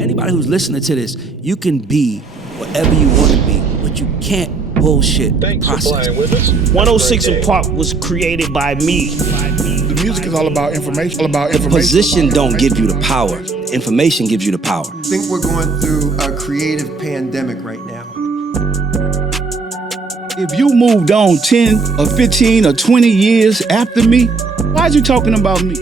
Anybody who's listening to this, you can be whatever you want to be, but you can't bullshit the process. Thanks for playing with us. 106 in Park was created by me. The music is all about information. Position don't give you the power. Information gives you the power. I think we're going through a creative pandemic right now. If you moved on 10 or 15 or 20 years after me, why is you talking about me?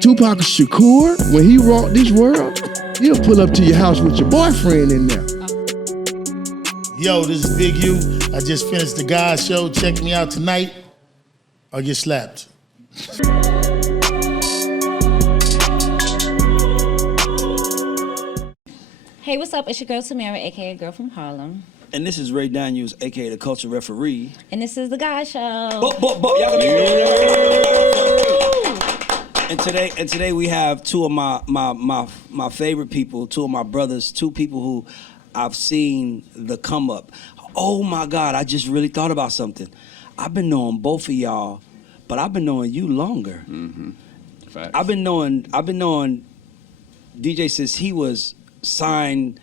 Tupac Shakur, when he rocked this world, he'll pull up to your house with your boyfriend in there. Yo, this is Big U. I just finished the GAUDS Show. Check me out tonight or get slapped. Hey, what's up? It's your girl Tamira, aka Girl from Harlem. And this is Ray Daniels, aka the Culture Referee. And this is the GAUDS Show. Y'all can And today we have two of my favorite people, two of my brothers, two people who I've seen the come up. Oh my God, I just really thought about something. I've been knowing both of y'all, but I've been knowing you longer. Mm-hmm. Facts. I've been knowing DJ since he was signed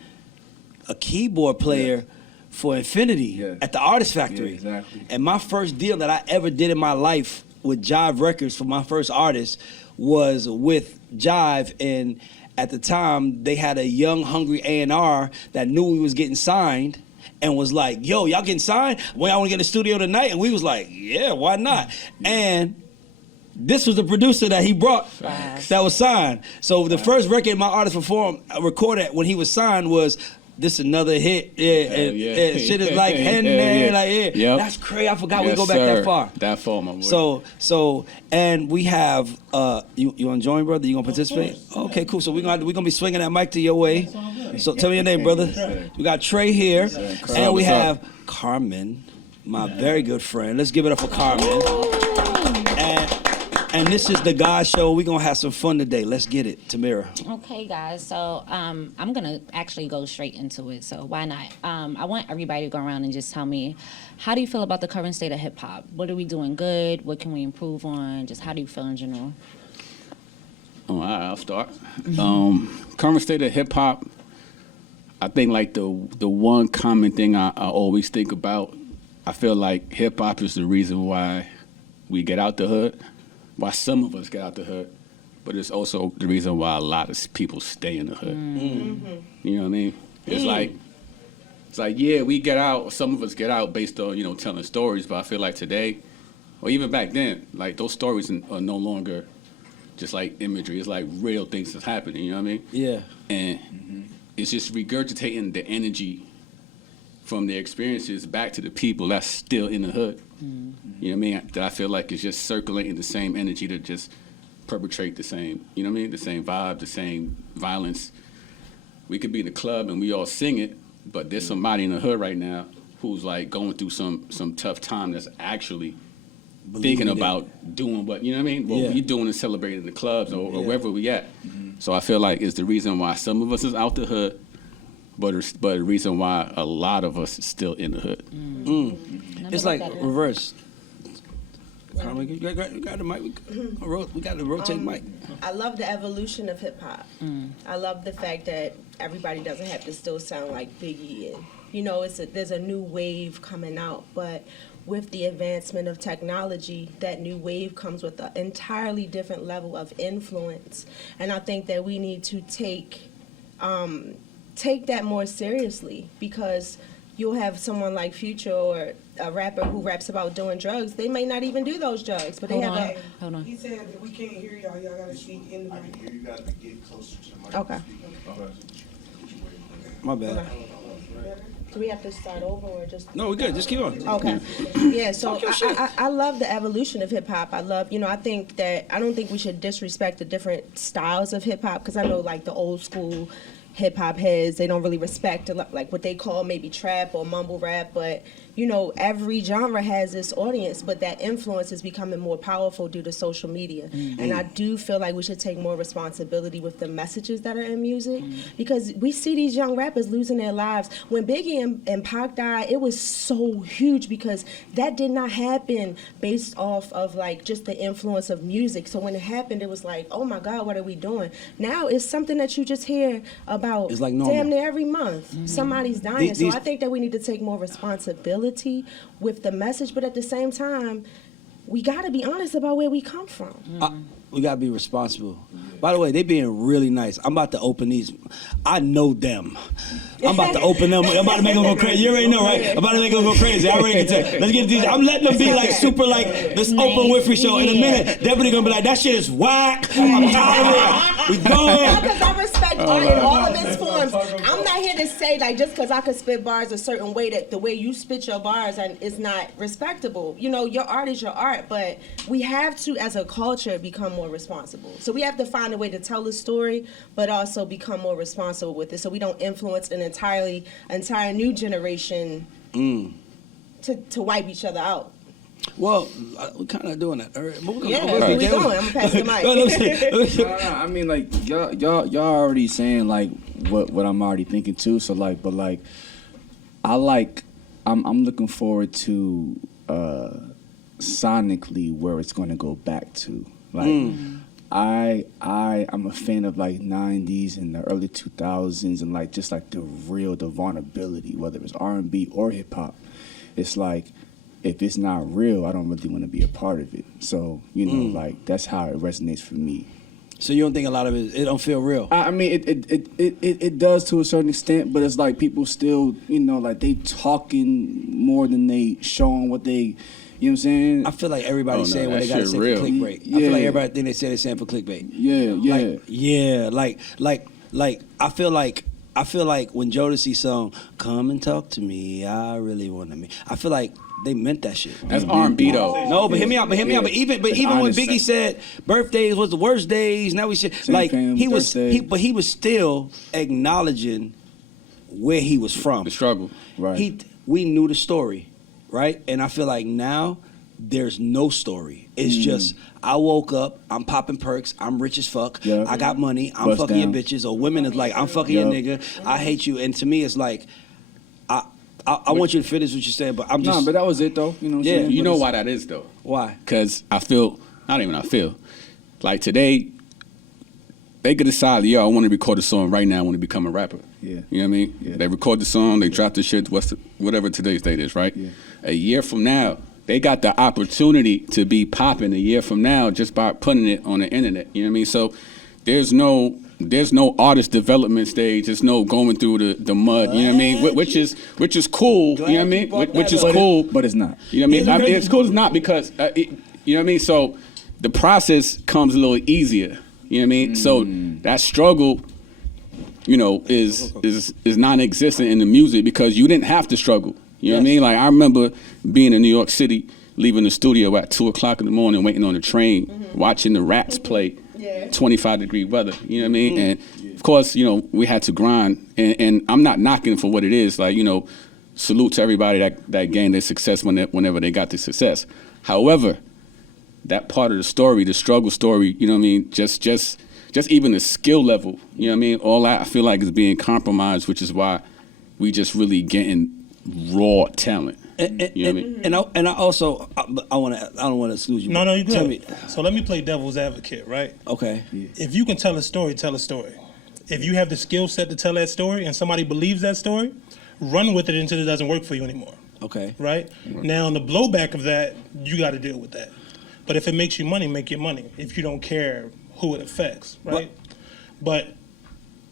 a keyboard player for Infinity at the Artist Factory. Yeah, exactly. And my first deal that I ever did in my life with Jive Records for my first artist was with Jive, and at the time they had a young, hungry A&R that knew we was getting signed and was like, yo, y'all getting signed? Well, y'all want to get in the studio tonight? And we was like, yeah, why not? And this was the producer that he brought that was signed. So the first record my artist recorded when he was signed was This Another Hit. And shit is like, Yep. That's crazy. I forgot we go back that far. That far, my boy. So, and we have, you want to join, brother? You going to participate? Okay, cool. So we're gonna be swinging that mic to your way. So tell me your name, brother. We got Trey here. And we have Carmen, my very good friend. Let's give it up for Carmen. And this is the GAUDS Show. We're going to have some fun today. Let's get it. Tamira. Okay, guys. So I'm going to actually go straight into it. So why not? I want everybody to go around and just tell me, how do you feel about the current state of hip-hop? What are we doing good? What can we improve on? Just how do you feel in general? All right, I'll start. Current state of hip-hop, I think like the one common thing I always think about, I feel like hip-hop is the reason why we get out the hood. Why some of us get out the hood, but it's also the reason why a lot of people stay in the hood. Mm-hmm. You know what I mean? It's like, yeah, we get out, some of us get out based on, telling stories, but I feel like today, or even back then, like those stories are no longer just like imagery. It's like real things that's happening, you know what I mean? Yeah. And it's just regurgitating the energy from their experiences back to the people that's still in the hood. You know what I mean? That I feel like it's just circulating the same energy to just perpetrate the same, you know what I mean? The same vibe, the same violence. We could be in the club and we all sing it, but there's somebody in the hood right now who's like going through some tough time that's actually thinking about doing what, you know what I mean? What we doing and celebrating in the clubs or wherever we at. So I feel like it's the reason why some of us is out the hood, but the reason why a lot of us is still in the hood. It's like reverse. You got the mic. We got the rotating mic. I love the evolution of hip hop. I love the fact that everybody doesn't have to still sound like Biggie, and there's a new wave coming out. But with the advancement of technology, that new wave comes with an entirely different level of influence, and I think that we need to take that more seriously, because you'll have someone like Future or a rapper who raps about doing drugs. They may not even do those drugs, but Hold Hold on. He said that we can't hear y'all. Y'all gotta speak in the mic. I can hear you. Gotta get closer to the mic. Okay. My bad. Okay. Do we have to start over or just? No, we're good. Just keep on. Okay. Yeah, so I love the evolution of hip hop. I love, I think that, I don't think we should disrespect the different styles of hip hop, because I know like the old school hip hop heads, they don't really respect like what they call maybe trap or mumble rap, but every genre has its audience, but that influence is becoming more powerful due to social media. And I do feel like we should take more responsibility with the messages that are in music, because we see these young rappers losing their lives. When Biggie and Pac died, it was so huge, because that did not happen based off of like just the influence of music. So when it happened, it was like, oh my God, what are we doing? Now it's something that you just hear about It's like normal. damn near every month somebody's dying. These- So I think that we need to take more responsibility with the message, but at the same time, we got to be honest about where we come from. We gotta be responsible. By the way, they being really nice. I'm about to open these. I know them. I'm about to open them. I'm about to make them go crazy. You already know, right? I'm about to make them go crazy. I already can tell. Let's get these. I'm letting them be like super like this Oprah Winfrey show. In a minute, Deputy gonna be like, that shit is whack. I'm tired of it. We going. Because I respect art in all of its forms. I'm not here to say like just because I could spit bars a certain way that the way you spit your bars and is not respectable. You know, your art is your art, but we have to, as a culture, become more responsible. So we have to find a way to tell the story, but also become more responsible with it, so we don't influence an entire new generation to wipe each other out. Well, we're kind of doing that. All right, but Yeah, where we going? I'm gonna pass the mic. mic. I mean, like y'all already saying like what I'm already thinking too. So like, but like, I'm looking forward to sonically where it's going to go back to. Like, I'm a fan of like 90s and the early 2000s and like just like the vulnerability, whether it's R&B or hip hop. It's like, if it's not real, I don't really want to be a part of it. So, you know, like that's how it resonates for me. So you don't think a lot of it don't feel real? I mean, it does to a certain extent, but it's like people still, you know, like they talking more than they showing what they, you know what I'm saying? I feel like everybody's saying what they got to say real. for clickbait. I feel like everybody think they're saying for clickbait. I feel like when Jodeci sung "Come and Talk to Me, I Really Wanna Me," I feel like they meant that shit. That's R&B though. No, but hear me out. But even when Biggie said birthdays was the worst days, now we said like he was still acknowledging where he was from, The struggle. Right. We knew the story, right? And I feel like now there's no story. It's just I woke up, I'm popping perks, I'm rich as fuck, Yeah. I got money, I'm Bust fucking down. your bitches, or women is like I'm fucking your nigga, I hate you, and to me it's like I want you to finish what you're saying, but I'm just No, but that was it though. You know what I'm saying? You But know it's- why that is though? why? Because I feel like today they could decide, I want to record a song right now, I want to become a rapper. Yeah. You know what I mean? Yeah. They record the song, they drop the shit, whatever today's date is, right? Yeah. A year from now, they got the opportunity to be popping a year from now just by putting it on the internet. You know what I mean? So there's no artist development stage. There's no going through the mud. You know what I mean? Which is cool. You know what I mean? Which is cool. But it's not. You know what I mean? It's cool. It's not because you know what I mean. So the process comes a little easier. You know what I mean? So that struggle, you know, is non-existent in the music because you didn't have to struggle. You know what I mean? Like I remember being in New York City, leaving the studio at 2:00 in the morning, waiting on the train, watching the Rats play. 25-degree weather, you know what I mean? And of course, you know, we had to grind, and I'm not knocking for what it is. Like, you know, salute to everybody that gained their success whenever they got their success. However, that part of the story, the struggle story, you know what I mean? Just even the skill level, you know what I mean? All that I feel like is being compromised, which is why we just really getting raw talent. You know what I mean? And I also I don't want to exclude you. No, you Tell good. me. So let me play devil's advocate, right? Okay. If you can tell a story, tell a story. If you have the skill set to tell that story and somebody believes that story, run with it until it doesn't work for you anymore, Okay. right? Now, on the blowback of that, you got to deal with that. But if it makes you money, make your money. If you don't care who it affects, right? But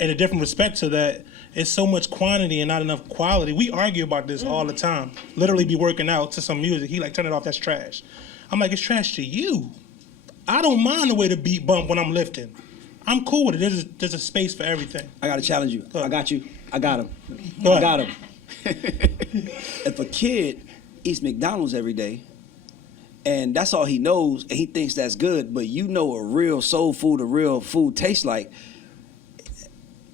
in a different respect to that, it's so much quantity and not enough quality. We argue about this all the time. Literally be working out to some music. He like, turn it off, that's trash. I'm like, it's trash to you. I don't mind the way the beat bump when I'm lifting. I'm cool with it. There's a space for everything. I got to challenge you. Go I ahead. got you. I got him. Go I ahead. got him. If a kid eats McDonald's every day, and that's all he knows, and he thinks that's good, but you know a real soul food, a real food tastes like,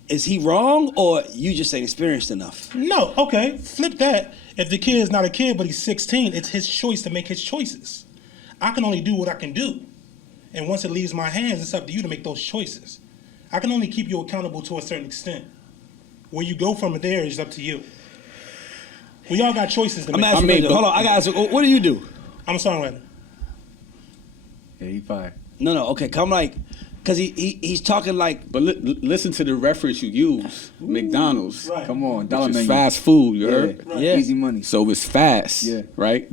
is he wrong, or you just ain't experienced enough? No, okay, flip that. If the kid is not a kid, but he's 16, it's his choice to make his choices. I can only do what I can do. And once it leaves my hands, it's up to you to make those choices. I can only keep you accountable to a certain extent. Where you go from there is up to you. We all got choices to I'm make. asking you, hold on, I got to ask, what do you do? I'm a songwriter. Yeah, he fired. No, okay, come like, Because he's talking like. But listen to the reference you use, McDonald's. Right. Come on, dollar Which is menu. fast food, you heard? Right. Yeah. Easy money. So it's fast, Yeah. right?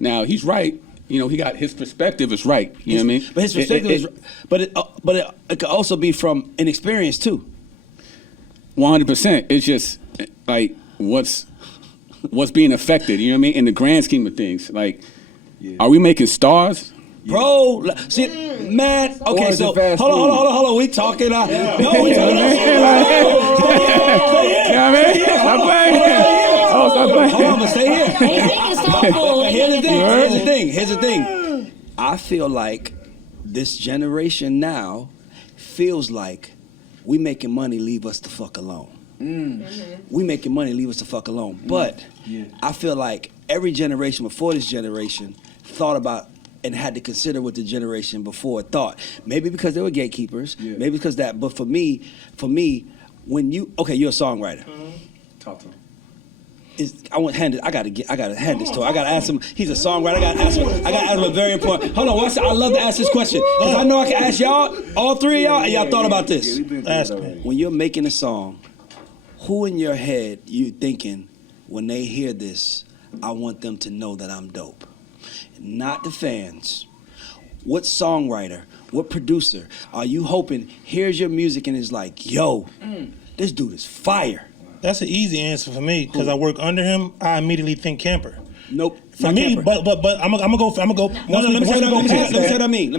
Now, he's right. You know, he got his perspective is right. You know what I mean? But his perspective is. But it could also be from inexperience too. 100%. It's just like what's being affected. You know what I mean? In the grand scheme of things, like, are we making stars? Bro, see, man. Or Okay, is so it fast hold food? on. We talking. No, we talking. You know what I mean? Stop playing. Oh, stop playing. Hold on, but stay here. They think it's soul food. Here's the thing. I feel like this generation now feels like we making money, leave us the fuck alone. We making money, leave us the fuck alone. But I feel like every generation before this generation thought about and had to consider what the generation before thought. Maybe because they were gatekeepers. Maybe because that. But for me, when you're a songwriter. Talk to him. I gotta hand this to him. I gotta ask him. He's a songwriter. I gotta ask him a very important. Hold on, I love to ask this question because I know I can ask y'all, all three of y'all, and y'all thought about this. Ask me. When you're making a song, who in your head you thinking when they hear this? I want them to know that I'm dope. Not the fans. What songwriter? What producer are you hoping hears your music and is like, yo, this dude is fire? That's an easy answer for me because I work under him. I immediately think Camper. Nope. For not me, Camper. but I'm gonna go. No, let me say what I mean.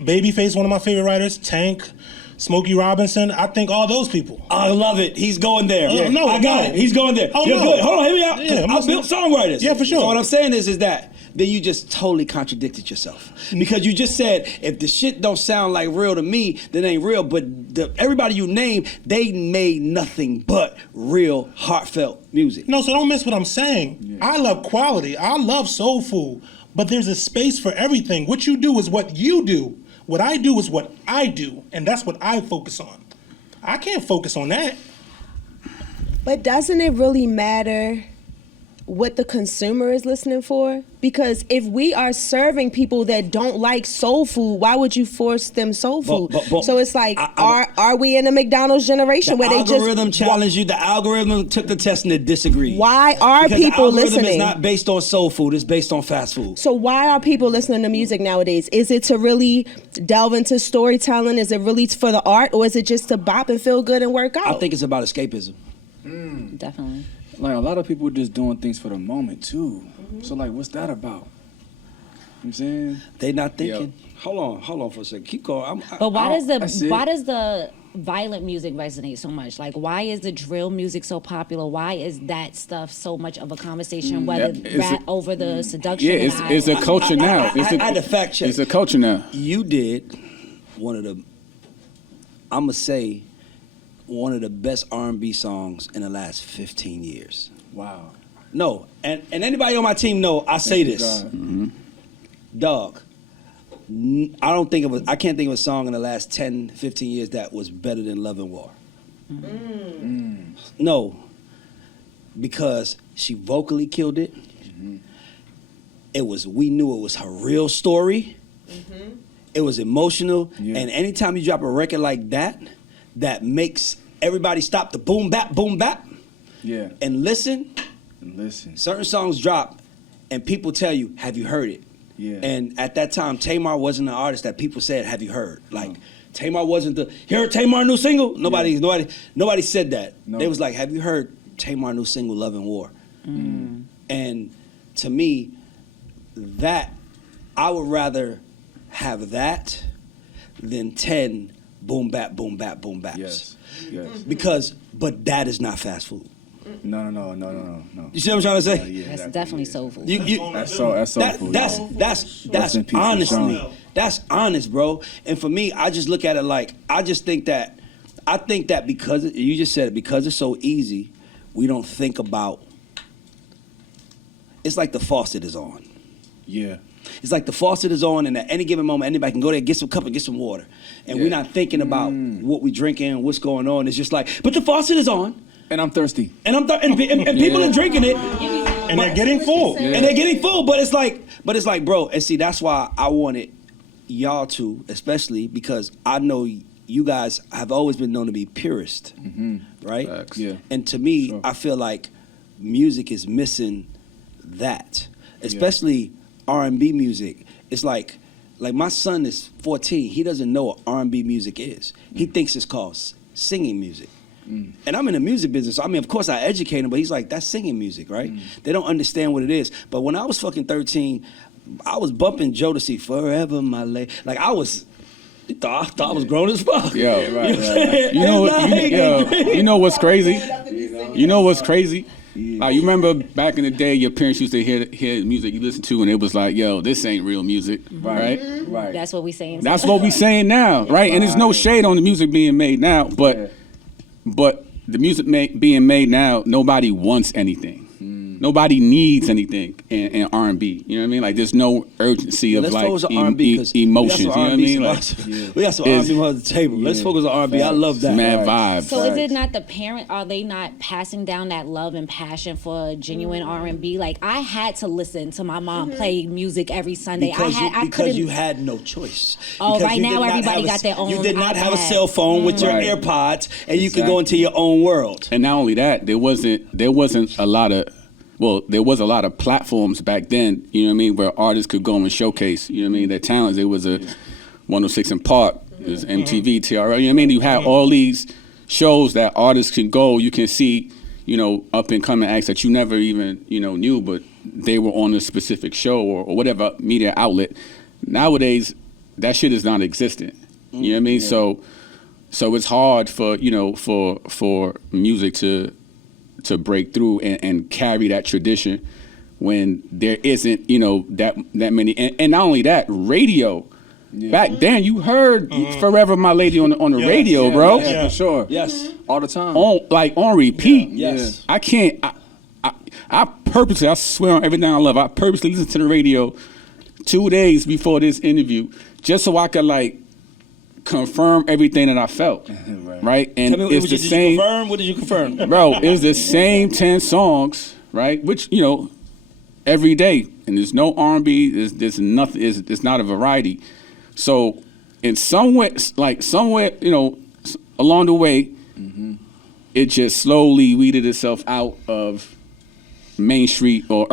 Babyface, one of my favorite writers. Tank, Smokey Robinson. I think all those people. I love it. He's going there. No, I got it. He's going there. Oh, You're no. good. Hold on, hear me out. Yeah, I'm I built songwriters. Yeah, for sure. So what I'm saying is that then you just totally contradicted yourself. Because you just said, if the shit don't sound like real to me, then it ain't real. But everybody you name, they made nothing but real, heartfelt music. No, so don't miss what I'm saying. I love quality. I love soul food. But there's a space for everything. What you do is what you do. What I do is what I do. And that's what I focus on. I can't focus on that. But doesn't it really matter what the consumer is listening for? Because if we are serving people that don't like soul food, why would you force them soul food? But so it's like, are we in a McDonald's generation where they just... The algorithm challenged you. The algorithm took the test and it disagreed. Why are because people the algorithm listening? is not based on soul food. It's based on fast food. So why are people listening to music nowadays? Is it to really delve into storytelling? Is it really for the art? Or is it just to bop and feel good and work out? I think it's about escapism. Definitely. Like, a lot of people are just doing things for the moment, too. So, like, what's that about? You know what I'm saying? They not thinking. Hold on for a second. Keep going. But why does the violent music resonate so much? Like, why is the drill music so popular? Why is that stuff so much of a conversation? Whether over the seduction? Yeah, it's a culture now. I had to fact check. It's a culture now. You did one of the, I'm gonna say, one of the best R&B songs in the last 15 years. Wow. No, and anybody on my team know I say this. Dog, I can't think of a song in the last 10, 15 years that was better than Love and War. No, because she vocally killed it. We knew it was her real story. It was emotional. And anytime you drop a record like that makes everybody stop the boom bap, and listen. Certain songs drop, and people tell you, "Have you heard it?" And at that time, Tamar wasn't an artist that people said, "Have you heard?" Like Tamar wasn't the heard Tamar new single. Nobody said that. No. They was like, "Have you heard Tamar new single, Love and War?" And to me, that I would rather have that than 10 boom bap baps. Yes. But that is not fast food. No. You see what I'm trying to say? That's definitely soul food. That's soul food. That's honestly, that's honest, bro. And for me, I just look at it like, I think that because you just said it, because it's so easy, we don't think about. It's like the faucet is on. Yeah. It's like the faucet is on, and at any given moment, anybody can go there, get some cup and get some water. And we're not thinking about what we drinking, what's going on. It's just like, but the faucet is on. And I'm thirsty. And people are drinking it. And they're getting full. And they're getting full, but it's like, bro, and see, that's why I wanted y'all two, especially because I know you guys have always been known to be purist, right? Facts. Yeah. And to me, Sure. I feel like music is missing that, especially R&B music. It's like my son is 14. He doesn't know what R&B music is. He thinks it's called singing music. And I'm in the music business, so I mean, of course I educate him, but he's like, that's singing music, right? They don't understand what it is. But when I was fucking 13, I was bumping Jodeci, Forever My Lady. Like I thought I was grown as fuck. Yo, right. You know what's crazy? You know what's crazy? You remember back in the day, your parents used to hear music you listen to, and it was like, yo, this ain't real music, right? Right. That's what we saying. That's what we saying now, right? And there's no shade on the music being made now, but the music being made now, nobody wants anything. Nobody needs anything in R&B. You know what I mean? Like there's no urgency of like emotions. You know what I mean? Like, we got some R&B on the table. Let's focus on R&B. I love that. Mad vibes. So is it not the parent? Are they not passing down that love and passion for genuine R&B? Like I had to listen to my mom play music every Sunday. Because you had no choice. Oh, Because right you now did not everybody have got their own You did not have a iPad. cell phone with your AirPods, and you could go into your own world. And not only that, there wasn't a lot of. Well, there was a lot of platforms back then, you know what I mean, where artists could go and showcase, you know what I mean, their talents. It was a 106 in Park, it was MTV, TRL, you know what I mean? You had all these shows that artists can go, you can see, you know, up and coming acts that you never even, you know, knew, but they were on a specific show or whatever media outlet. Nowadays, that shit is non-existent, you know what I mean? So it's hard for, you know, for music to break through and carry that tradition when there isn't, you know, that many. And not only that, radio. Back then, you heard "Forever My Lady" on the radio, bro. Yeah, for sure. Yes. All the time. On repeat. Yes. I can't. I purposely, I swear on everything I love, I purposely listened to the radio 2 days before this interview just so I could like confirm everything that I felt, right? And Tell me, it's the same. Did you confirm? What did you confirm? Bro, it was the same 10 songs, right? Which, you know, every day. And there's no R&B, there's nothing, it's not a variety. So in somewhere, you know, along the way, it just slowly weeded itself out of Main Street or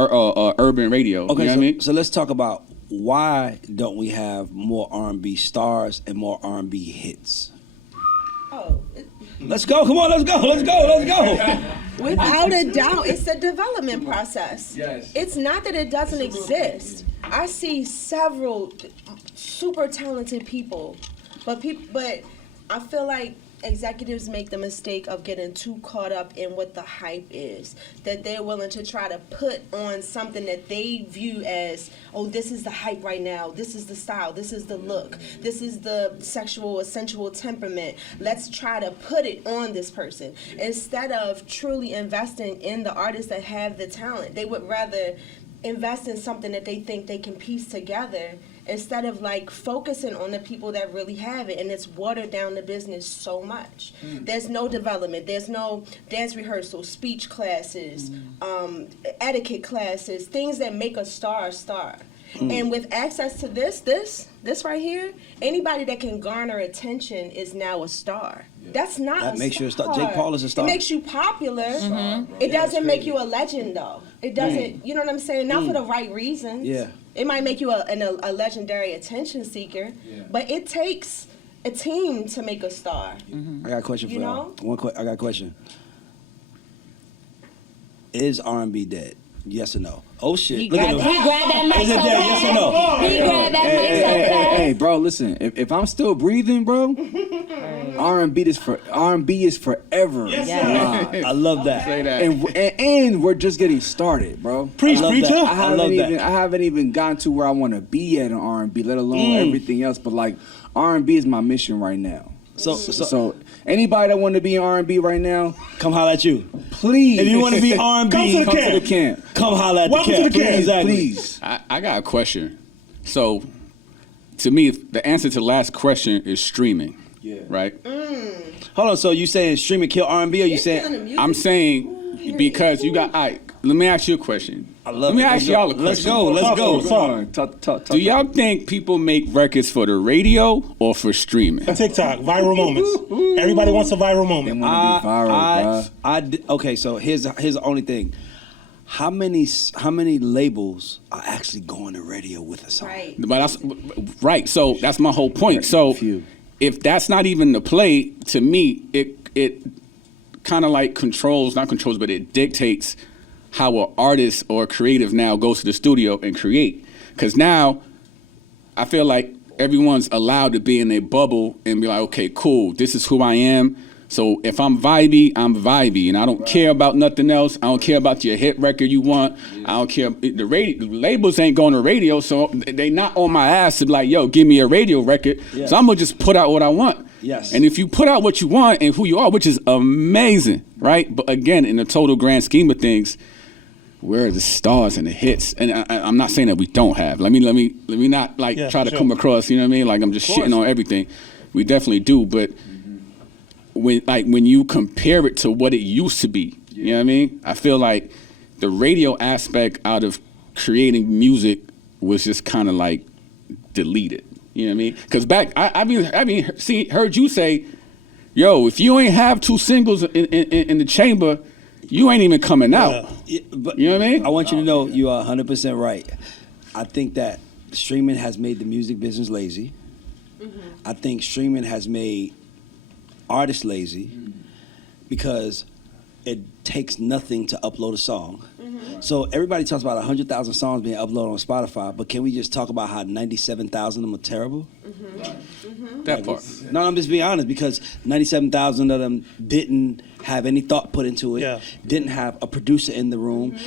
urban radio. Okay, you know what I mean? So let's talk about why don't we have more R&B stars and more R&B hits? Let's go. Come on, let's go. Without a doubt, it's a development process. Yes. It's not that it doesn't exist. I see several super talented people, but I feel like executives make the mistake of getting too caught up in what the hype is, that they're willing to try to put on something that they view as, oh, this is the hype right now, this is the style, this is the look, this is the sexual or sensual temperament. Let's try to put it on this person. Instead of truly investing in the artists that have the talent, they would rather invest in something that they think they can piece together instead of like focusing on the people that really have it, and it's watered down the business so much. There's no development, there's no dance rehearsal, speech classes, etiquette classes, things that make a star a star. And with access to this right here, anybody that can garner attention is now a star. That's not That a makes you a star. star. Jake Paul is a star. It makes you popular. It doesn't make you a legend, though. It doesn't, you know what I'm saying? Not for the right reasons. Yeah. It might make you a legendary attention seeker, but it takes a team to make a star. I got a question for You y'all. know? I got a question. Is R&B dead? Yes or no? Oh shit! He Look at grabbed him. that mic Is it so dead? Yes or no? fast. He grabbed that mic so fast. Hey, bro, listen. If I'm still breathing, bro, R&B is forever. Yes, I love that. Say that. And we're just getting started, bro. Preach, I love preacher. that. I love that. haven't even gotten to where I want to be at in R&B, let alone everything else. But like R&B is my mission right now. So anybody that want to be in R&B right now, Come holla at you. please. If you want to be R&B, Come to the camp. come holla at Welcome the camp. to the camp. Exactly. Please. I got a question. So, to me, the answer to the last question is streaming. Yeah. Right? Hold on. So you saying streaming kill R&B, or you saying? I'm saying because you got, let me ask you a question. Let me ask y'all a question. Let's go. Talk. Do y'all think people make records for the radio or for streaming? TikTok, viral moments. Everybody wants a viral They moment. want to be viral, bro. Okay, so here's the only thing. How many labels are actually going to radio with a song? Right. But that's right. So that's my whole point. So Few. if that's not even the play, to me, it kind of like not controls, but it dictates how an artist or a creative now goes to the studio and create. Because now I feel like everyone's allowed to be in their bubble and be like, okay, cool, this is who I am. So if I'm vibey, and I don't care about nothing else. I don't care about your hit record you want. I don't care. The labels ain't going to radio, so they not on my ass to be like, yo, give me a radio record. Yes. So I'm gonna just put out what I want. Yes. And if you put out what you want and who you are, which is amazing, right? But again, in the total grand scheme of things, where are the stars and the hits? And I'm not saying that we don't have. Let me not try to come across, you know what I mean? Like I'm just shitting on everything. We definitely do, but when you compare it to what it used to be, you know what I mean? I feel like the radio aspect out of creating music was just kind of like deleted. You know what I mean? Because back, heard you say, yo, if you ain't have 2 singles in the chamber, you ain't even coming out. But you know what I mean? I want you to know you are 100% right. I think that streaming has made the music business lazy. I think streaming has made artists lazy because it takes nothing to upload a song. So everybody talks about 100,000 songs being uploaded on Spotify, but can we just talk about how 97,000 of them are terrible? That part. No, I'm just being honest, because 97,000 of them didn't have any thought put into it, didn't have a producer in the room,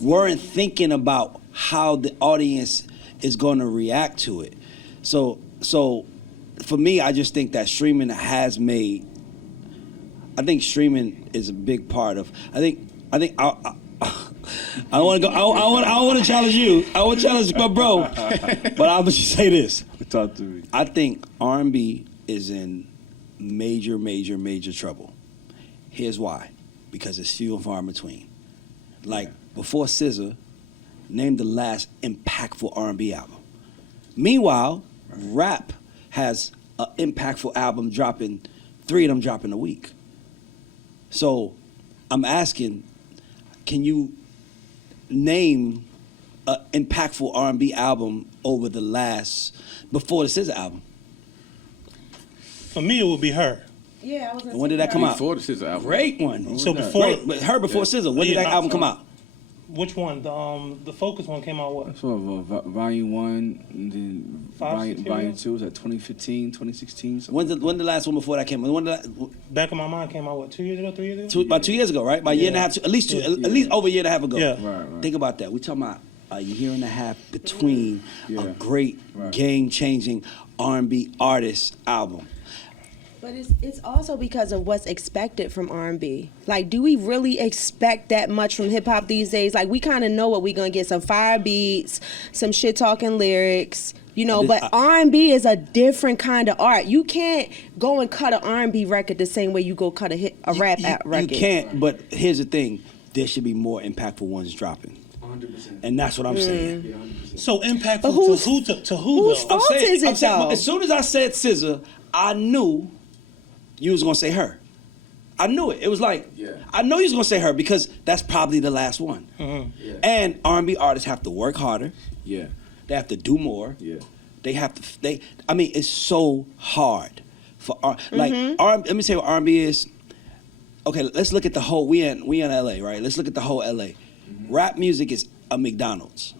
weren't thinking about how the audience is going to react to it. So for me, I just think that streaming has made. I think streaming is a big part of. I want to go. I want to challenge you. I want to challenge my bro. But I'll just say this. Talk to me. I think R&B is in major trouble. Here's why. Because it's few and far in between. Like before SZA, name the last impactful R&B album. Meanwhile, rap has an impactful album dropping, 3 of them dropping a week. So I'm asking, can you name an impactful R&B album over the before the SZA album? For me, it would be Her. Yeah, I was gonna When did that come out? Before the SZA album. Great one. So before But Her before SZA. When did that album come out? Which one? The Focus one came out what? So volume 1, and then volume 2 was at 2015, 2016. When the last one before that came out? Back in My Mind came out what? 2 years ago, 3 years ago? About 2 years ago, right? About a year and a half, at least over a year and a half ago. Yeah. Right. Think about that. We're talking about a year and a half between a great, game-changing R&B artist album. But it's also because of what's expected from R&B. Like, do we really expect that much from hip hop these days? Like, we kind of know what we're gonna get: some fire beats, some shit talking lyrics, But R&B is a different kind of art. You can't go and cut an R&B record the same way you go cut a rap record. You can't. But here's the thing: there should be more impactful ones dropping. 100%. And that's what I'm saying. Yeah, 100%. So impactful to who? Whose fault is it though? As soon as I said SZA, I knew you was gonna say Her. I knew it. It was like, I know you was gonna say Her because that's probably the last one. And R&B artists have to work harder. Yeah. They have to do more. Yeah. They have to. I mean, it's so hard for let me tell you what R&B is. Okay, let's look at the whole. We in LA, right? Let's look at the whole LA. Rap music is a McDonald's.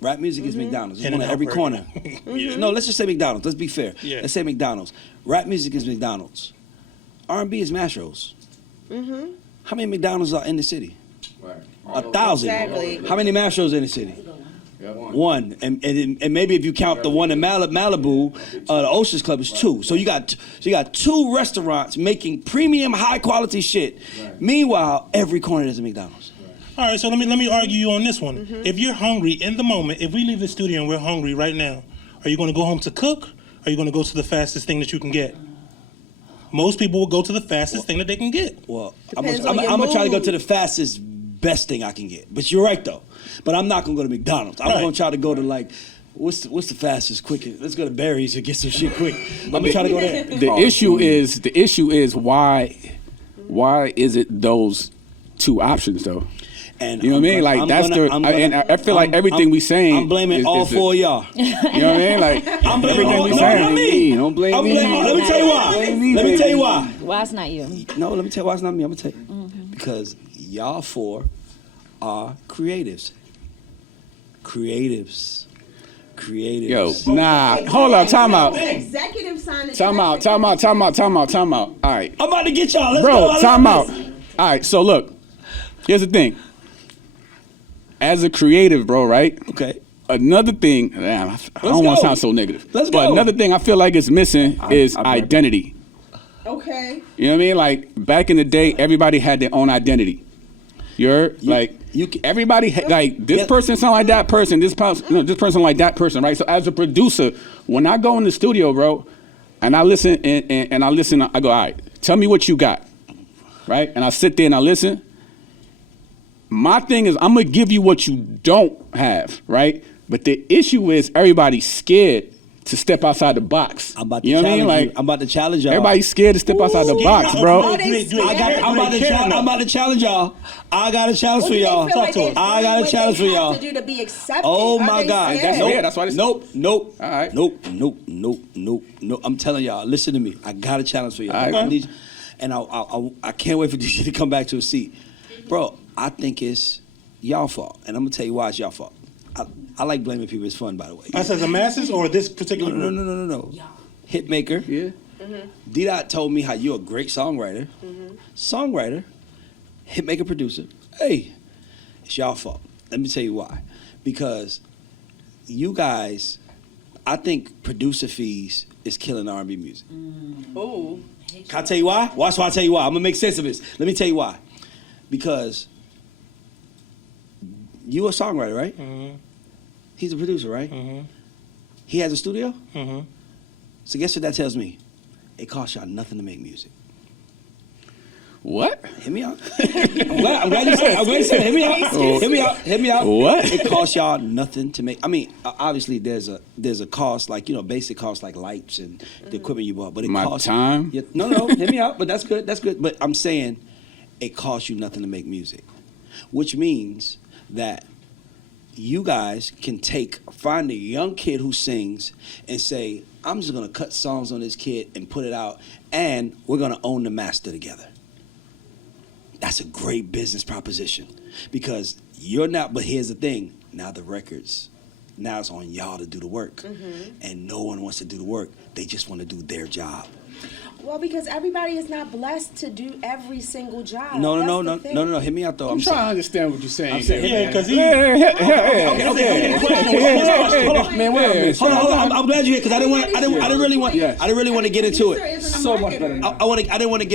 Rap music is McDonald's. It's one at every corner. No, let's just say McDonald's. Let's be fair. Yeah. Let's say McDonald's. Rap music is McDonald's. R&B is Mastros. How many McDonald's are in the city? Right. 1,000. Exactly. How many Mastros in the city? One. And maybe if you count the one in Malibu, the Oceans Club is 2. So you got 2 restaurants making premium, high quality shit. Right. Meanwhile, every corner is a McDonald's. All right, so let me argue you on this one. If you're hungry in the moment, if we leave the studio and we're hungry right now, are you going to go home to cook? Or are you going to go to the fastest thing that you can get? Most people will go to the fastest thing that they can get. Well, I'm gonna try to go to the fastest best thing I can get. But you're right though. But I'm not gonna go to McDonald's. I'm gonna try to go to like, what's the fastest, quickest? Let's go to Barry's and get some shit quick. I'm gonna try to go there. The issue is why is it those two options though? And you know what I mean? Like I feel like everything we saying. I'm blaming all four of y'all. You know what I mean? Like I'm blaming everything all. we No, saying. not me. Don't blame me. Let me tell you why. Let me tell you why. Why it's not you? No, let me tell you why it's not me. I'm gonna tell you because y'all four are creatives. Creatives. Yo, nah. Hold on. Time out. Executive sign. Time out. All right. I'm about to get y'all. Let's Bro, go. time out. All right. So look, here's the thing. As a creative, bro, right? Okay. Another thing, damn, I don't want to sound so negative. Let's but go. another thing I feel like is missing is identity. Okay. You know what I mean? Like back in the day, everybody had their own identity. Everybody like this person sound like that person. This person like that person, right? So as a producer, when I go in the studio, bro, and I listen and I listen, I go, all right, tell me what you got, right? And I sit there and I listen. My thing is, I'm gonna give you what you don't have, right? But the issue is everybody's scared to step outside the box. I'm about to challenge you. I'm about to challenge y'all. Everybody's scared to step outside the box, bro. I'm about to challenge y'all. I got a challenge for y'all. I got a challenge for y'all. To do to be accepted. Oh my God. That's why. Nope. All right. Nope. I'm telling y'all. Listen to me. I got a challenge for y'all. Right. And I can't wait for DJ to come back to a seat, bro. I think it's y'all fault, and I'm gonna tell you why it's y'all fault. I like blaming people. It's fun, by the way. Us as a masses or this particular group? No. Hitmaker. Yeah. D-Dot told me how you're a great songwriter. Songwriter, hitmaker, producer. Hey, it's y'all fault. Let me tell you why. Because you guys, I think producer fees is killing R&B music. Oh. Can I tell you why? Watch why I tell you why. I'm gonna make sense of this. Let me tell you why. Because you a songwriter, right? He's a producer, right? He has a studio? So guess what that tells me? It costs y'all nothing to make music. What? Hit me out. I'm glad you said it. Hit me out. Hit me out. What? It costs y'all nothing to make. I mean, obviously there's a cost, like, basic costs like lights and the equipment you bought. But it costs time? Yeah, no, hit me out. But that's good. But I'm saying it costs you nothing to make music. Which means that you guys can find a young kid who sings and say, I'm just gonna cut songs on this kid and put it out, and we're gonna own the master together. That's a great business proposition because you're not, but here's the thing, now the records, now it's on y'all to do the work. And no one wants to do the work. They just want to do their job. Well, because everybody is not blessed to do every single job. No. Hit me out though. I'm trying to understand what you're saying. I'm saying, Yeah, because Okay. Hold on. I'm glad you're here because I didn't really want to get into it. So much better. I didn't want to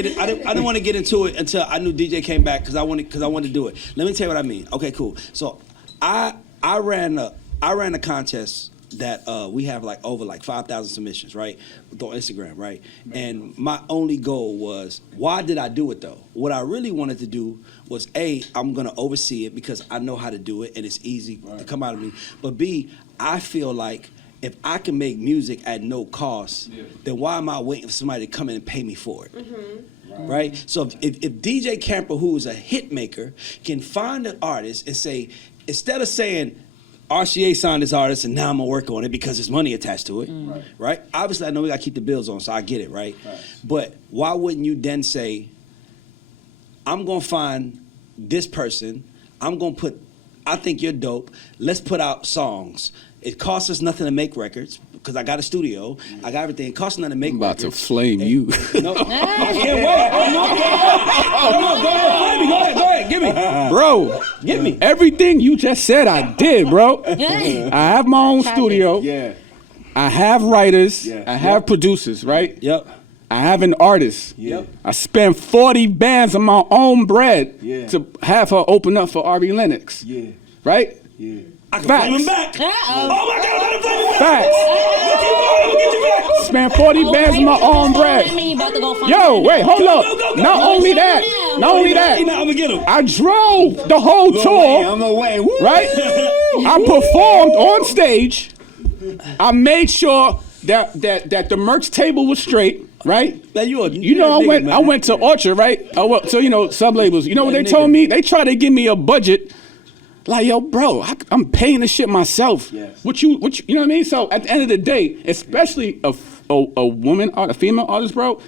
get into it until I knew DJ came back because I wanted to do it. Let me tell you what I mean. Okay, cool. So I ran a contest that we have over 5,000 submissions, right, on Instagram, right? And my only goal was, why did I do it though? What I really wanted to do was A, I'm gonna oversee it because I know how to do it and it's easy to come out of me. But B, I feel like if I can make music at no cost, then why am I waiting for somebody to come in and pay me for it? Right? So if DJ Camper, who is a hit maker, can find an artist and say, instead of saying, RCA signed this artist and now I'm gonna work on it because there's money attached to it, right? Obviously, I know we gotta keep the bills on, so I get it, right? But why wouldn't you then say, I'm gonna find this person, I think you're dope, let's put out songs. It costs us nothing to make records because I got a studio, I got everything. It costs nothing to make records. I'm about to flame you. No, I can't wait. No, go ahead, flame me. Go ahead, give me. Bro, Get me. everything you just said I did, bro. I have my own studio. Yeah. I have writers. Yeah. I have producers, right? Yep. I have an artist. Yep. I spent 40 bands of my own bread Yeah. to have her open up for Ari Lennox. Yeah. Right? Yeah. I can Facts. flame him back. Oh my God, I'm about to flame him back. Facts. I'm gonna get you back. Spent 40 bands of my own bread. Yo, Yo, wait, hold up. Not only that. Not only that, I'm gonna get him. I drove the whole tour. I'm away. Woo! Right? I performed on stage. I made sure that the merch table was straight. Right? Man, I went to Orchard, right? So sub labels. You know what they told me? They tried to give me a budget. Like, yo, bro, I'm paying this shit myself. Yes. What you know what I mean? So at the end of the day, especially a woman, a female artist, bro,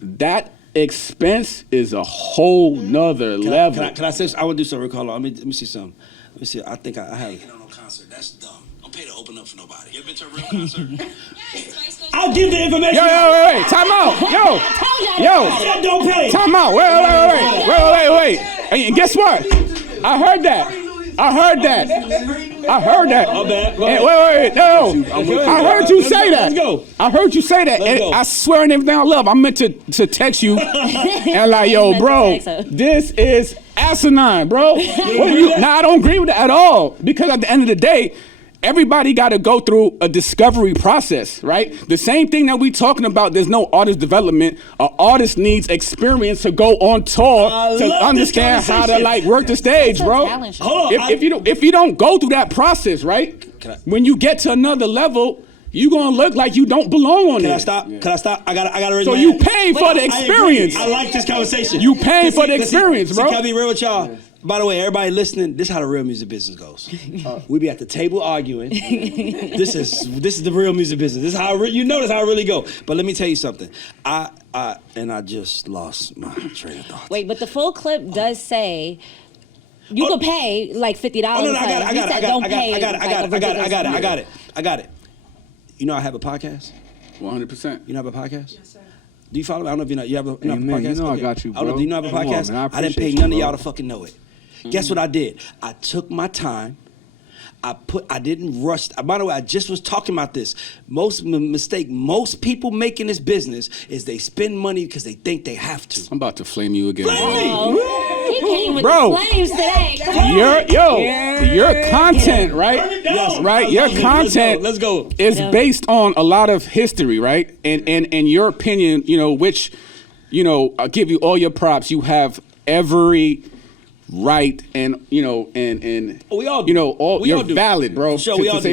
that expense is a whole nother level. Can I say? I want to do something. Hold on. Let me see something. Let me see. I think I have. On no concert. That's dumb. Don't pay to open up for nobody. You ever been to a real concert? I'll give the information. Yo, wait, time out. Yo, don't pay. Time out. Wait. And guess what? I heard that. My bad. Wait, no. I heard you say that. Let's go. I heard you say that. And I swear on everything I love, I meant to text you and like, yo, bro, this is asinine, bro. I don't agree with it at all. Because at the end of the day, everybody got to go through a discovery process, right? The same thing that we talking about, there's no artist development. An artist needs experience to go on tour to understand how to like work the stage, bro. Hold on. If you don't go through that process, right? When you get to another level, you gonna look like you don't belong on there. Can I stop? I gotta. So you pay for the experience. I like this conversation. You pay for the experience, bro. Can I be real with y'all? By the way, everybody listening, this is how the real music business goes. We be at the table arguing. This is the real music business. This is how this how it really go. But let me tell you something. I just lost my train of thought. Wait, but the full clip does say you could pay like $50. No, I got it. You know I have a podcast? 100%. You know I have a podcast? Yes, sir. Do you follow me? I don't know if you know. You have a podcast? You know I got you, bro. I don't know. Do you know I have a podcast? Man, I didn't pay none of y'all to fucking know it. Guess what I did? I took my time. I didn't rush. By the way, I just was talking about this. Mistake most people make in this business is they spend money because they think they have to. I'm about to flame you again. He came with Bro, the flames today. Your content, right? Yes. Right? Your content Let's go. is based on a lot of history, right? And your opinion, which, I'll give you all your props. You have every right and we all do. You're valid, bro. Sure, to say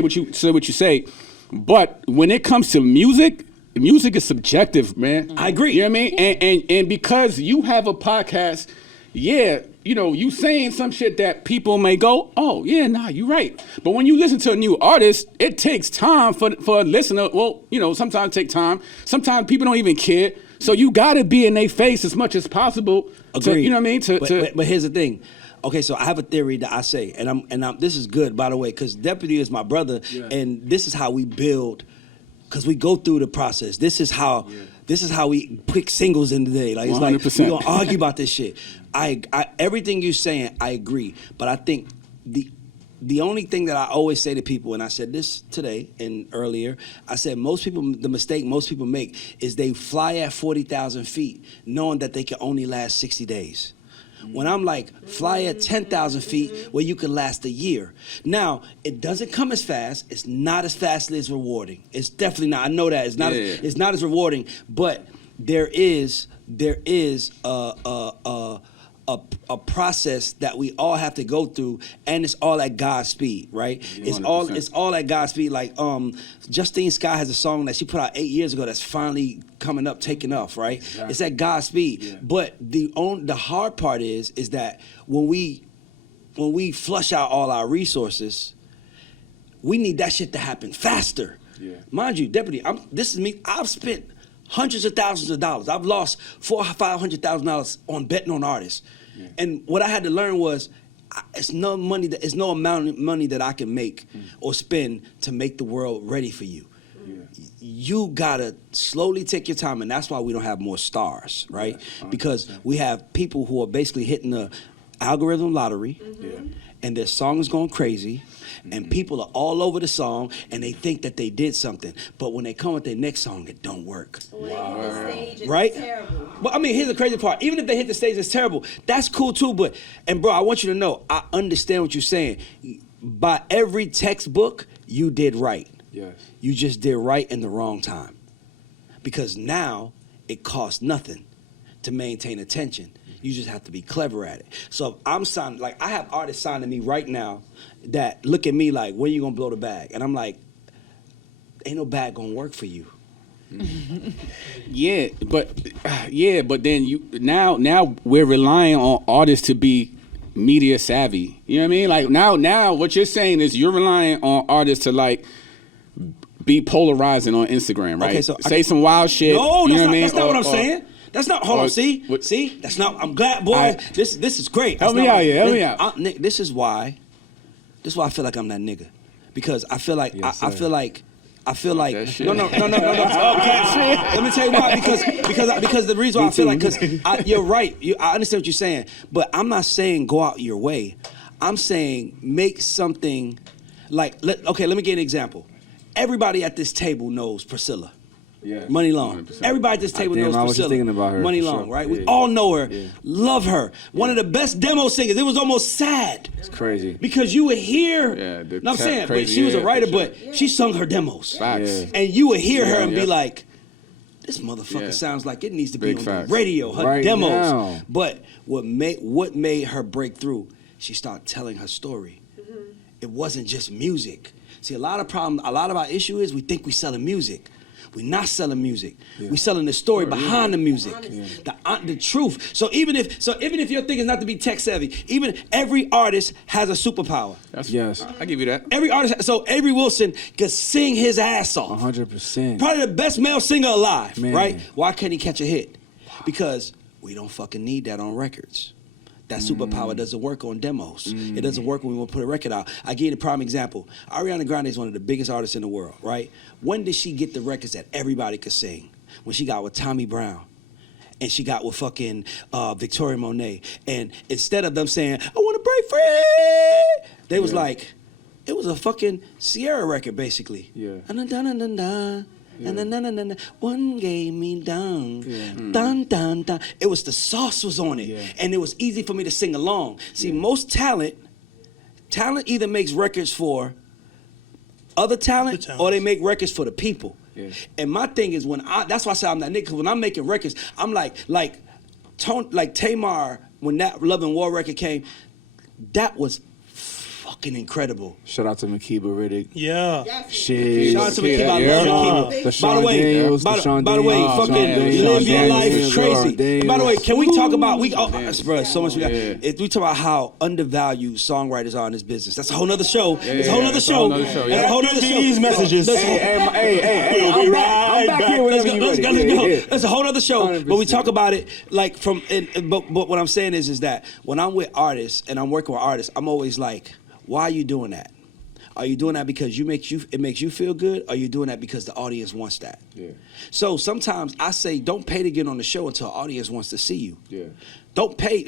what you say. But when it comes to music is subjective, man. I agree. You know what I mean? And because you have a podcast, you saying some shit that people may go, oh yeah, nah, you're right. But when you listen to a new artist, it takes time for a listener. Well, sometimes it takes time. Sometimes people don't even care. So you gotta be in their face as much as possible. Agreed. You know what I mean? But here's the thing. Okay, so I have a theory that I say, and I'm this is good, by the way, because Deputy is my brother, and this is how we build, because we go through the process. This is how we pick singles in the day. Like, it's 100%. like we gonna argue about this shit. I everything you're saying, I agree, but I think the only thing that I always say to people, and I said this today and earlier, I said the mistake most people make is they fly at 40,000 feet knowing that they can only last 60 days. When I'm like, fly at 10,000 feet where you can last a year. Now, it doesn't come as fast. It's not as fastly as rewarding. It's definitely not. I know that. It's not. It's not as rewarding, but there is a process that we all have to go through, and it's all at God's speed, right? 100%. It's all at God's speed. Like Justine Skye has a song that she put out 8 years ago that's finally coming up, taking off, right? Exactly. It's at God's speed. Yeah. But the hard part is that when we flush out all our resources, we need that shit to happen faster. Yeah. Mind you, Deputy, this is me. I've spent hundreds of thousands of dollars. I've lost $400,000-$500,000 on betting on artists. Yeah. And what I had to learn was it's no amount of money that I can make or spend to make the world ready for you. Yeah. You gotta slowly take your time, and that's why we don't have more stars, right? Yeah, because we have people who are basically hitting the algorithm lottery, and their song is going crazy, and people are all over the song, and they think that they did something. But when they come with their next song, it don't work. Wow. The stage is right? terrible. Well, I mean, here's the crazy part. Even if they hit the stage, it's terrible. That's cool too, and bro, I want you to know, I understand what you're saying. By every textbook, you did right. Yes. You just did right in the wrong time. Because now, it costs nothing to maintain attention. You just have to be clever at it. So if I'm signing, like I have artists signing me right now that look at me like, when you gonna blow the bag? And I'm like, ain't no bag gonna work for you. Yeah, but then now we're relying on artists to be media savvy. You know what I mean? Like now what you're saying is you're relying on artists to like be polarizing on Instagram, right? Okay, so say some wild shit. No, you know that's, what not, I mean? that's not what I'm saying. That's not. Hold on. what- See, that's not. I'm glad, boy. This is great. Help That's me not- out here, help me out. Nick, this is why I feel like I'm that nigga, because I feel like I feel like. that shit. No. Okay, let me tell you why. Because the reason why I feel like, because you're right. I understand what you're saying, but I'm not saying go out your way. I'm saying make something like. Let me give you an example. Everybody at this table knows Priscilla. Yeah. Money Long. 100%. Everybody at this table knows I was Priscilla. just thinking about her, Money for Long, sure. right? Yeah. We all know her, Yeah. love her. One of the best demo singers. It was almost sad. It's crazy. Because you would hear, Yeah, the no, I'm saying, but crazy, she was a yeah, writer, for sure. but she sung her demos. Facts. Yeah. And you would hear her and Yeah. be like, this motherfucker Yeah. sounds like it needs to be Big on facts. the radio, her Right demos. now. But what made her break through, she started telling her story. It wasn't just music. See, a lot of our issue is we think we selling music. We're not selling music. We selling the story behind the music, the truth. So even if your thing is not to be tech savvy, even every artist has a superpower. Yes. I give you that. Every artist. So Avery Wilson could sing his ass off. 100%. Probably the best male singer alive, Man. right? Why can't he catch a hit? Because we don't fucking need that on records. That superpower doesn't work on demos. It doesn't work when we want to put a record out. I give you the prime example. Ariana Grande is one of the biggest artists in the world, right? When did she get the records that everybody could sing? When she got with Tommy Brown. And she got with fucking Victoria Monet. And instead of them saying, I want to break free, they was like, it was a fucking Sierra record, basically. Yeah. One gave me down, dun dun dun. It was the sauce was on it, and it was easy for me to sing along. See, most talent either makes records for other talent, or they make records for the people. Yeah. And my thing is that's why I say I'm that nigga. Cause when I'm making records, I'm like Tamar, when that Love and War record came, that was fucking incredible. Shout out to Makeba Riddick. Yeah. Shit. Shout out to Makeba. I love Makeba. By the way, fucking live your life is crazy. By the way, can we talk about bro, so much we got. If we talk about how undervalued songwriters are in this business, that's a whole nother show. It's a whole nother show. That's a whole nother show. These messages. Hey, We'll be right back. Let's go. That's a whole other show. 100%. But we talk about it like but what I'm saying is that when I'm with artists and I'm working with artists, I'm always like, why are you doing that? Are you doing that because it makes you feel good? Or are you doing that because the audience wants that? Yeah. So sometimes I say, don't pay to get on the show until the audience wants to see you. Yeah. Don't pay.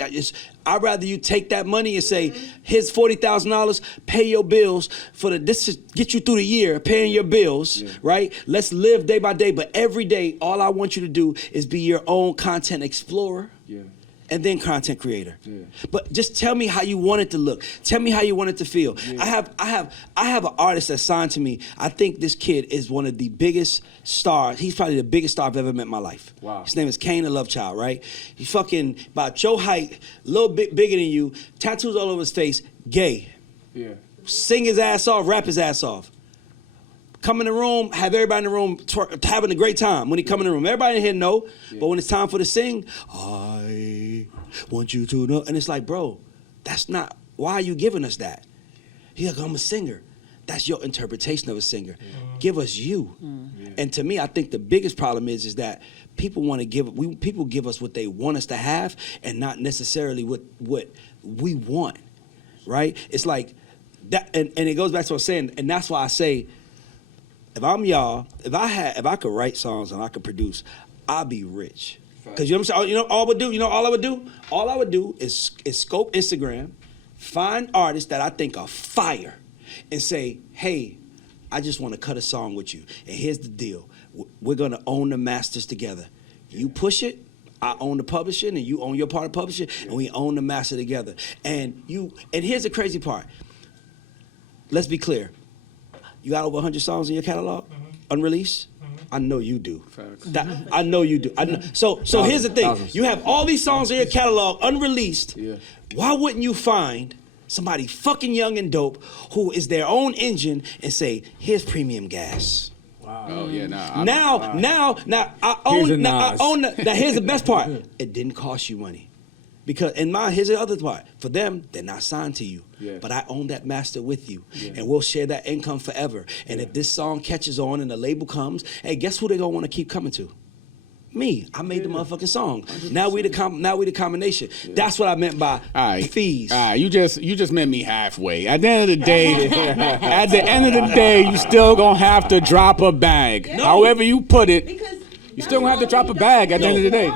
I'd rather you take that money and say, here's $40,000, pay your bills this is get you through the year, paying your bills, right? Let's live day by day, but every day, all I want you to do is be your own content explorer. Yeah. And then content creator. Yeah. But just tell me how you want it to look. Tell me how you want it to feel. Yeah. I have an artist that signed to me. I think this kid is one of the biggest stars. He's probably the biggest star I've ever met in my life. Wow. His name is Kane the Love Child, right? He's fucking about your height, a little bit bigger than you, tattoos all over his face, gay. Yeah. Sing his ass off, rap his ass off. Come in the room, have everybody in the room having a great time when he come in the room. Everybody in here know, but when it's time for the sing, I want you to know. And it's like, bro, that's not, why are you giving us that? He's like, I'm a singer. That's your interpretation of a singer. Give us you. And to me, I think the biggest problem is that people want to people give us what they want us to have and not necessarily what we want, right? It's like that, and it goes back to what I was saying, and that's why I say, if I'm y'all, if I could write songs and I could produce, I'd be rich. Cause you know what I'm saying? You know all I would do? You know all I would do? All I would do is scope Instagram, find artists that I think are fire, and say, hey, I just want to cut a song with you. And here's the deal. We're gonna own the masters together. You push it, I own the publishing, and you own your part of publishing, and we own the master together. And here's the crazy part. Let's be clear. You got over 100 songs in your catalog, unreleased? I know you do. I know you do. I know. So here's the thing. You have all these songs in your catalog unreleased. Yeah. Why wouldn't you find somebody fucking young and dope who is their own engine and say, here's premium gas? Wow. Oh yeah, nah. Now I own. Now here's the best part. It didn't cost you money, because here's the other part. For them, they're not signed to you, but I own that master with you, and we'll share that income forever. And if this song catches on and the label comes, hey, guess who they gonna want to keep coming to? Me. I made the motherfucking song. 100%. Now we the combination. That's what I meant by fees. All right, you just met me halfway. At the end of the day, you still gonna have to drop a bag. No. However you put it, you still gonna have to drop a bag at the end of the day.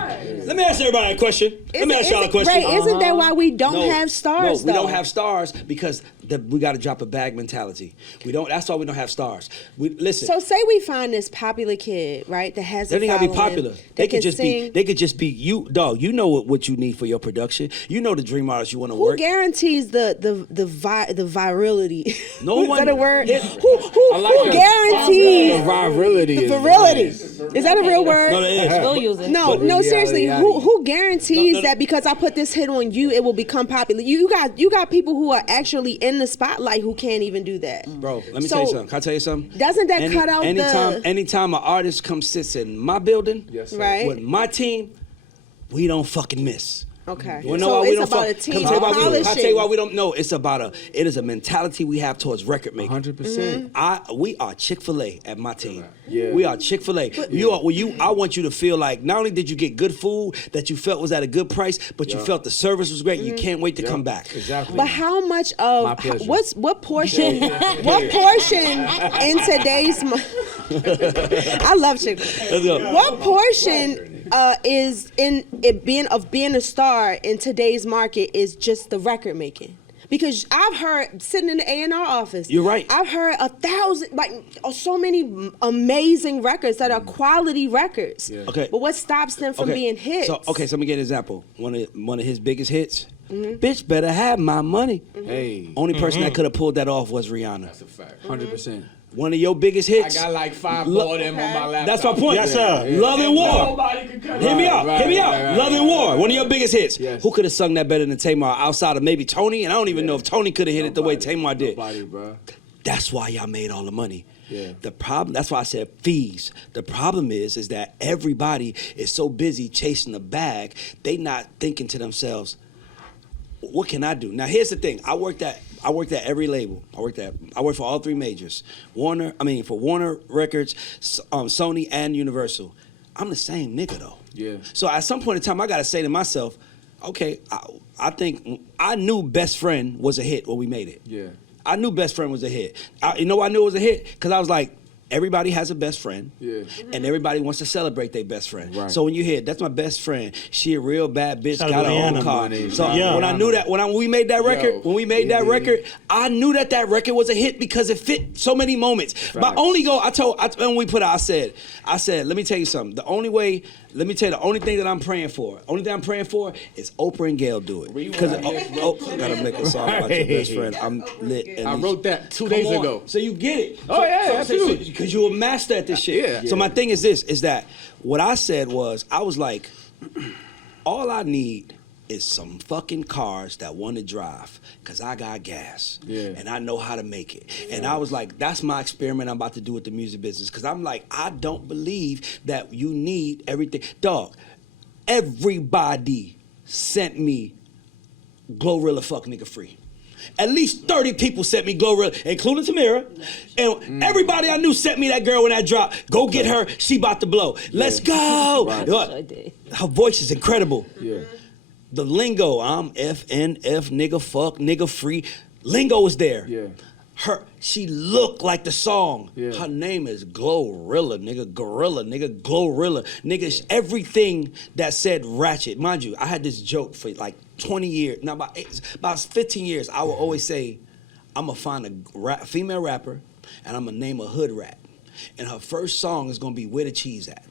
Let me ask everybody a question. Let me ask y'all a question. Right, isn't that why we don't have stars? No, we don't have stars because we got to drop a bag mentality. We don't. That's why we don't have stars. Listen. So say we find this popular kid, right, that has. They don't gotta be popular. They could just be. They could just be you, dog. You know what you need for your production. You know the dream artist you want to work. Who guarantees the virality? No one. Is that a word? Who guarantees the virility? The virility. Is that a real word? No, it is. We'll use it. No, seriously. Who guarantees that because I put this hit on you, it will become popular? You got people who are actually in the spotlight who can't even do that. Bro, let me tell you something. Can I tell you something? Doesn't that cut out anytime an artist sits in my building, right, with my team, we don't fucking miss. Okay. So it's about a team Can I tell you why we don't know? It is a mentality we have towards record making. 100%. We are Chick-fil-A at my team. Yeah. We are Chick-fil-A. I want you to feel like not only did you get good food that you felt was at a good price, but you felt the service was great. You can't wait to come back. Exactly. But how much of what portion in today's I love Chick-fil-A. Let's go. What portion is in it being a star in today's market is just the record making? Because I've heard, sitting in the A&R office, you're right, I've heard 1,000, so many amazing records that are quality records. Yeah. Okay. But what stops them from being hits? So let me get an example. One of his biggest hits, Bitch Better Have My Money. Hey. Only person that could have pulled that off was Rihanna. That's a fact. 100%. One of your biggest hits. I got like 5 more of them on my laptop. That's my point. Yes, sir. Yeah. Love and War. Nobody can cut Hear me out. Love and War. One of your biggest hits. Yes. Who could have sung that better than Tamar outside of maybe Tony? And I don't even know if Tony could have hit it the way Tamar did. Nobody, bro. That's why y'all made all the money. Yeah. The problem, that's why I said fees. The problem is that everybody is so busy chasing the bag, they not thinking to themselves, what can I do? Now here's the thing. I worked at every label. I worked for all 3 majors. For Warner Records, Sony, and Universal. I'm the same nigga though. Yeah. So at some point in time, I gotta say to myself, okay, I think I knew Best Friend was a hit when we made it. Yeah. I knew Best Friend was a hit. You know why I knew it was a hit? Because I was like, everybody has a best friend. Yeah. And everybody wants to celebrate their best friend. Right. So when you hear, that's my best friend, she a real bad bitch, Shout got her own Rihanna. car. So Yeah. when I knew that, when we made that record, I knew that record was a hit because it fit so many moments. My only goal, when we put out, I said, let me tell you something. The only thing that I'm praying for, is Oprah and Gail do it. Because gotta make a song about your best friend. I'm lit. And I wrote that 2 days ago. So you get it. Oh, yeah, absolutely. Because you're a master at this shit. Yeah. So my thing is this, is that what I said was, I was like, all I need is some fucking cars that want to drive, because I got gas. Yeah. And I know how to make it. And I was like, that's my experiment I'm about to do with the music business. Because I'm like, I don't believe that you need everything. Dog, everybody sent me Glorilla Fuck Nigga Free. At least 30 people sent me Glorilla, including Tamira. And everybody I knew sent me that girl when that dropped. Go get her, she about to blow. Let's go. Right. Her voice is incredible. Yeah. The lingo, I'm FNF, nigga, fuck, nigga, free. Lingo is there. Yeah. She looked like the song. Yeah. Her name is Glorilla, nigga, Gorilla, nigga, Glorilla. Nigga, everything that said ratchet. Mind you, I had this joke for like 20 years. Now, about 15 years, I would always say, I'm going to find a female rapper, and I'm going to name a hood rat. And her first song is going to be Where the Cheese At.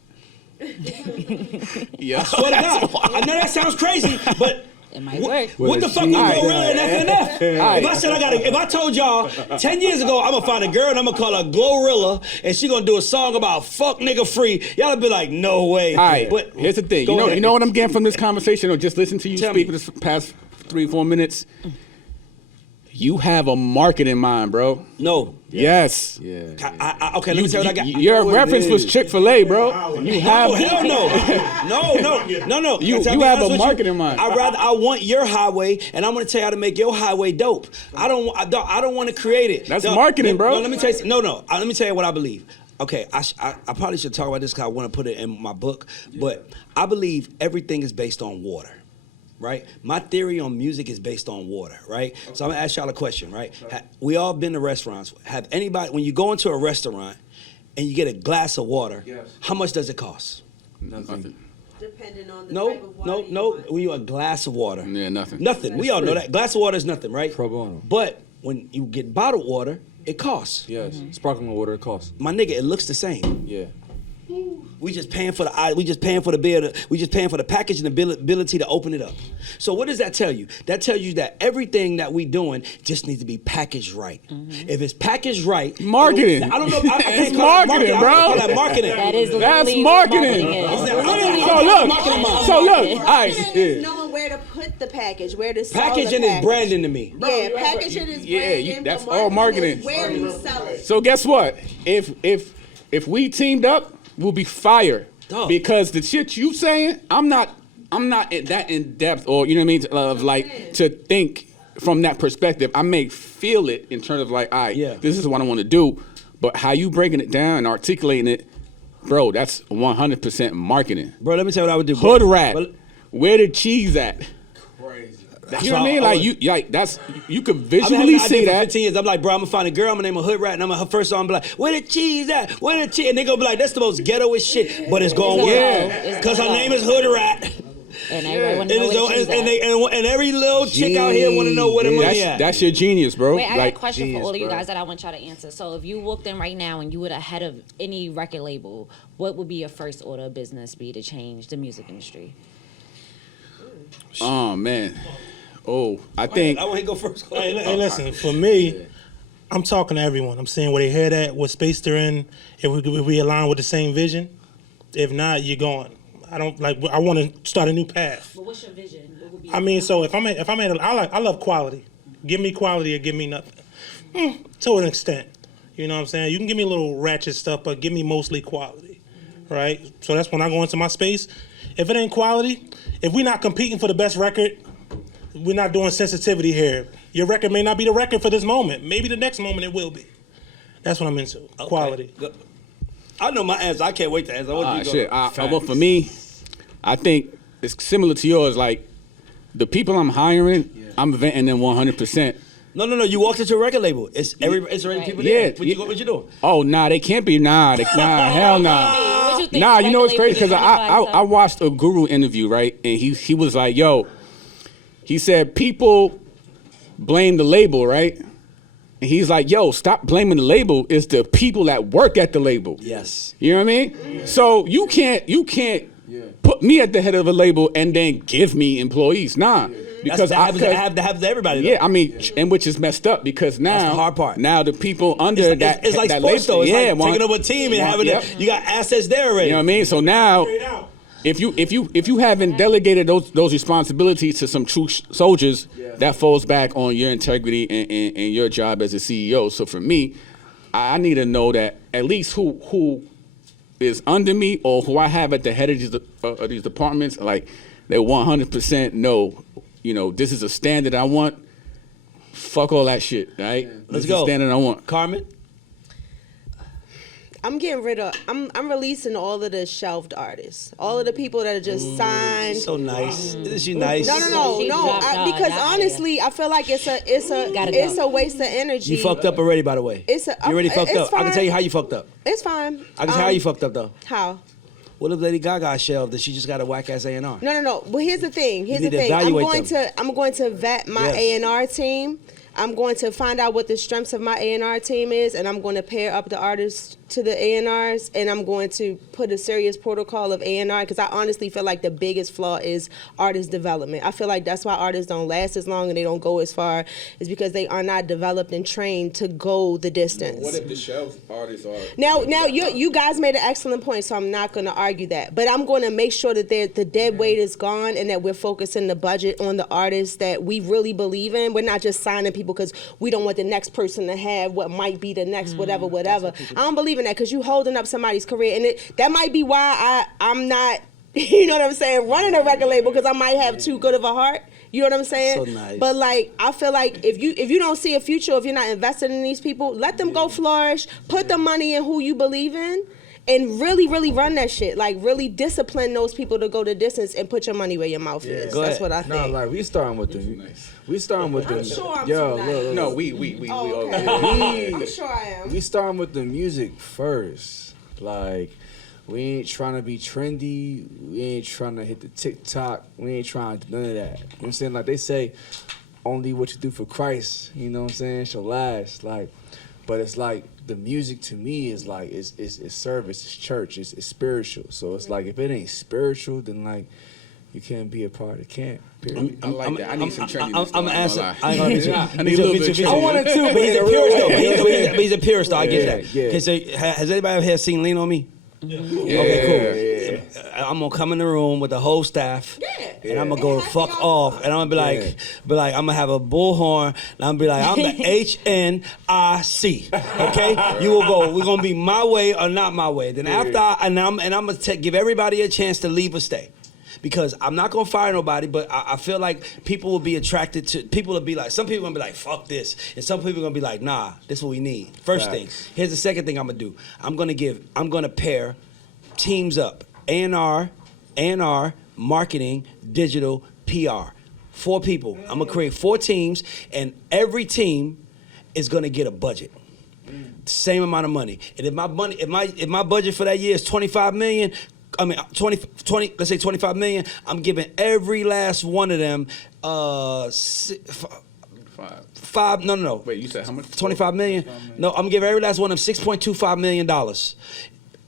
Yeah. I swear to God. I know that sounds crazy, but It might work. What the fuck we Glorilla and FNF? If I told y'all 10 years ago I'm gonna find a girl and I'm gonna call her Glorilla and she gonna do a song about fuck nigga free, y'all would be like, no way. All right, but here's the thing. You know what I'm getting from this conversation, or just listen to you Tell speak me. for the past 3-4 minutes? You have a market in mind, bro. No. Yes. Yeah. Okay, let me tell you what I got. Your reference was Chick-fil-A, bro. You have. Oh, hell no. You have a market in mind. I want your highway, and I'm gonna tell you how to make your highway dope. I don't want to create it. That's marketing, bro. No, let me tell you. Let me tell you what I believe. Okay, I probably should talk about this because I want to put it in my book, but I believe everything is based on water. Right? My theory on music is based on water, right? So I'm gonna ask y'all a question, right? We all been to restaurants. Have anybody, when you go into a restaurant and you get a glass of water, how much does it cost? Nothing. Depending on the type of water. No. When you a glass of water. Yeah, nothing. Nothing. We all know that. Glass of water is nothing, right? Pro bono. But when you get bottled water, it costs. Yes. Sparkling water, it costs. My nigga, it looks the same. Yeah. We just paying for the we just paying for the package and the ability to open it up. So what does that tell you? That tells you that everything that we doing just needs to be packaged right. If it's packaged right, marketing. I don't know. I can't It's call marketing, it bro. I call that marketing. That's marketing. So look. All right. Knowing where to put the package, where to sell Packaging the is branding to me. Yeah, packaging is branding. That's but all marketing. is where you sell it. So guess what? If we teamed up, we'll be fire. Because the shit you saying, I'm not that in depth, or you know what I mean, of like to think from that perspective. I may feel it in terms of like, all right, this is what I want to do, but how you breaking it down and articulating it, bro, that's 100% marketing. Bro, let me tell you what I would do. Hood rat. Where the cheese at? Crazy. You know what I mean? Like you could visually see that. 15 years. I'm like, bro, I'm gonna find a girl. I'm gonna name her Hood Rat, and I'm her first song. I'm like, where the cheese at? Where the cheese? And they gonna be like, that's the most ghettoest shit, but it's gonna work. Because her name is Hood Rat. And everybody want to know where the cheese at. And every little chick out here want to know where the money at. That's your genius, bro. Wait, I got a question for all of you guys that I want y'all to answer. So if you walked in right now and you were the head of any record label, what would be your first order of business be to change the music industry? Oh, man. Oh, I think. I want to go first. Hey, listen, for me, I'm talking to everyone. I'm seeing where they head at, what space they're in, if we align with the same vision. If not, you're going. I want to start a new path. But what's your vision? What would be I mean, so if I love quality. Give me quality or give me nothing. To an extent. You know what I'm saying? You can give me a little ratchet stuff, but give me mostly quality. Right? So that's when I go into my space. If it ain't quality, if we're not competing for the best record, we're not doing sensitivity here. Your record may not be the record for this moment. Maybe the next moment it will be. That's what I'm into. Okay. Quality. I know my answer. I can't wait to answer. Well, for me, I think it's similar to yours. Like, the people I'm hiring, I'm vetting them 100%. No. You walked into a record label. It's already people there. What you doing? Oh, nah, they can't be. Hell nah. Nah, you know what's crazy? Because I watched a Guru interview, right? And he was like, yo, he said people blame the label, right? And he's like, yo, stop blaming the label. It's the people that work at the label. Yes. You know what I mean? So you can't put me at the head of a label and then give me employees. Nah. Because that happens to everybody. Though. Yeah, I mean, and which is messed up because now that's the hard part. Now the people under it's like that sports label, though. It's like taking over a team and having you got assets there already. You know what I mean? So now, if you haven't delegated those responsibilities to some true soldiers, that falls back on your integrity and your job as a CEO. So for me, I need to know that at least who is under me or who I have at the head of these departments, like they 100% know. You know, this is a standard I want. Fuck all that shit, right? Let's go. This is a standard I want. Carmen? I'm releasing all of the shelved artists. All of the people that are just signed. So nice. Isn't she nice? No. Because honestly, I feel like it's a waste of energy. You fucked up already, by the way. You already fucked up. Fine. I can tell you how you fucked up. It's fine. I can tell how you fucked up, though. How? What if Lady Gaga shelved that she just got a whack ass A&R? No. Well, here's the thing. You need to evaluate I'm going to vet my A&R team. I'm going to find out what the strengths of my A&R team is, and I'm going to pair up the artists to the A&Rs, and I'm going to put a serious protocol of A&R, because I honestly feel like the biggest flaw is artist development. I feel like that's why artists don't last as long and they don't go as far, is because they are not developed and trained to go the distance. What if the shelf artists are? Now you guys made an excellent point, so I'm not going to argue that. But I'm going to make sure that the dead weight is gone and that we're focusing the budget on the artists that we really believe in. We're not just signing people because we don't want the next person to have what might be the next whatever. I don't believe in that, because you holding up somebody's career, and that might be why I'm not, you know what I'm saying, running a record label, because I might have too good of a heart. You know what I'm saying? So nice. But like, I feel like if you don't see a future, if you're not invested in these people, let them go flourish. Put the money in who you believe in, and really, really run that shit. Like, really discipline those people to go the distance and put your money where your mouth is. That's what I think. No, like, we starting with the... We starting with the... I'm sure I'm yo, too nice. look. No, we Okay. I'm sure I am. We starting with the music first. Like, we ain't trying to be trendy. We ain't trying to hit the TikTok. We ain't trying to do none of that. You know what I'm saying? Like, they say, only what you do for Christ, you know what I'm saying, shall last. Like, but it's like, the music to me is like, it's service, it's church, it's spiritual. So it's like, if it ain't spiritual, then like, you can't be a part of the camp. Period. I like that. I need some trendiness. I'm asking. I need a little bit of trendiness. I want it too, But he's a purist though. He's a purist though. I get that. Yeah. Okay, so has anybody ever here seen Lean on Me? Yeah. Okay, cool. I'm gonna come in the room with the whole staff, and I'm gonna go the fuck off, and I'm gonna be like, I'm gonna have a bullhorn, and I'm gonna be like, I'm the HNIC. Okay, you will go. We're gonna be my way or not my way. Then after, I'm gonna give everybody a chance to leave or stay. Because I'm not gonna fire nobody, but I feel like people will be attracted to. People will be like, some people gonna be like, "Fuck this," and some people gonna be like, "Nah, this is what we need." First thing. Here's the second thing I'm gonna do. I'm gonna pair teams up: A&R, marketing, digital, PR. 4 people. I'm gonna create 4 teams, and every team is gonna get a budget. Same amount of money. And if my budget for that year is $25 million. I mean, 20, let's say 25 million, I'm giving every last one of them, five, no. Wait, you said how much? 25 million? No, I'm giving every last one of them $6.25 million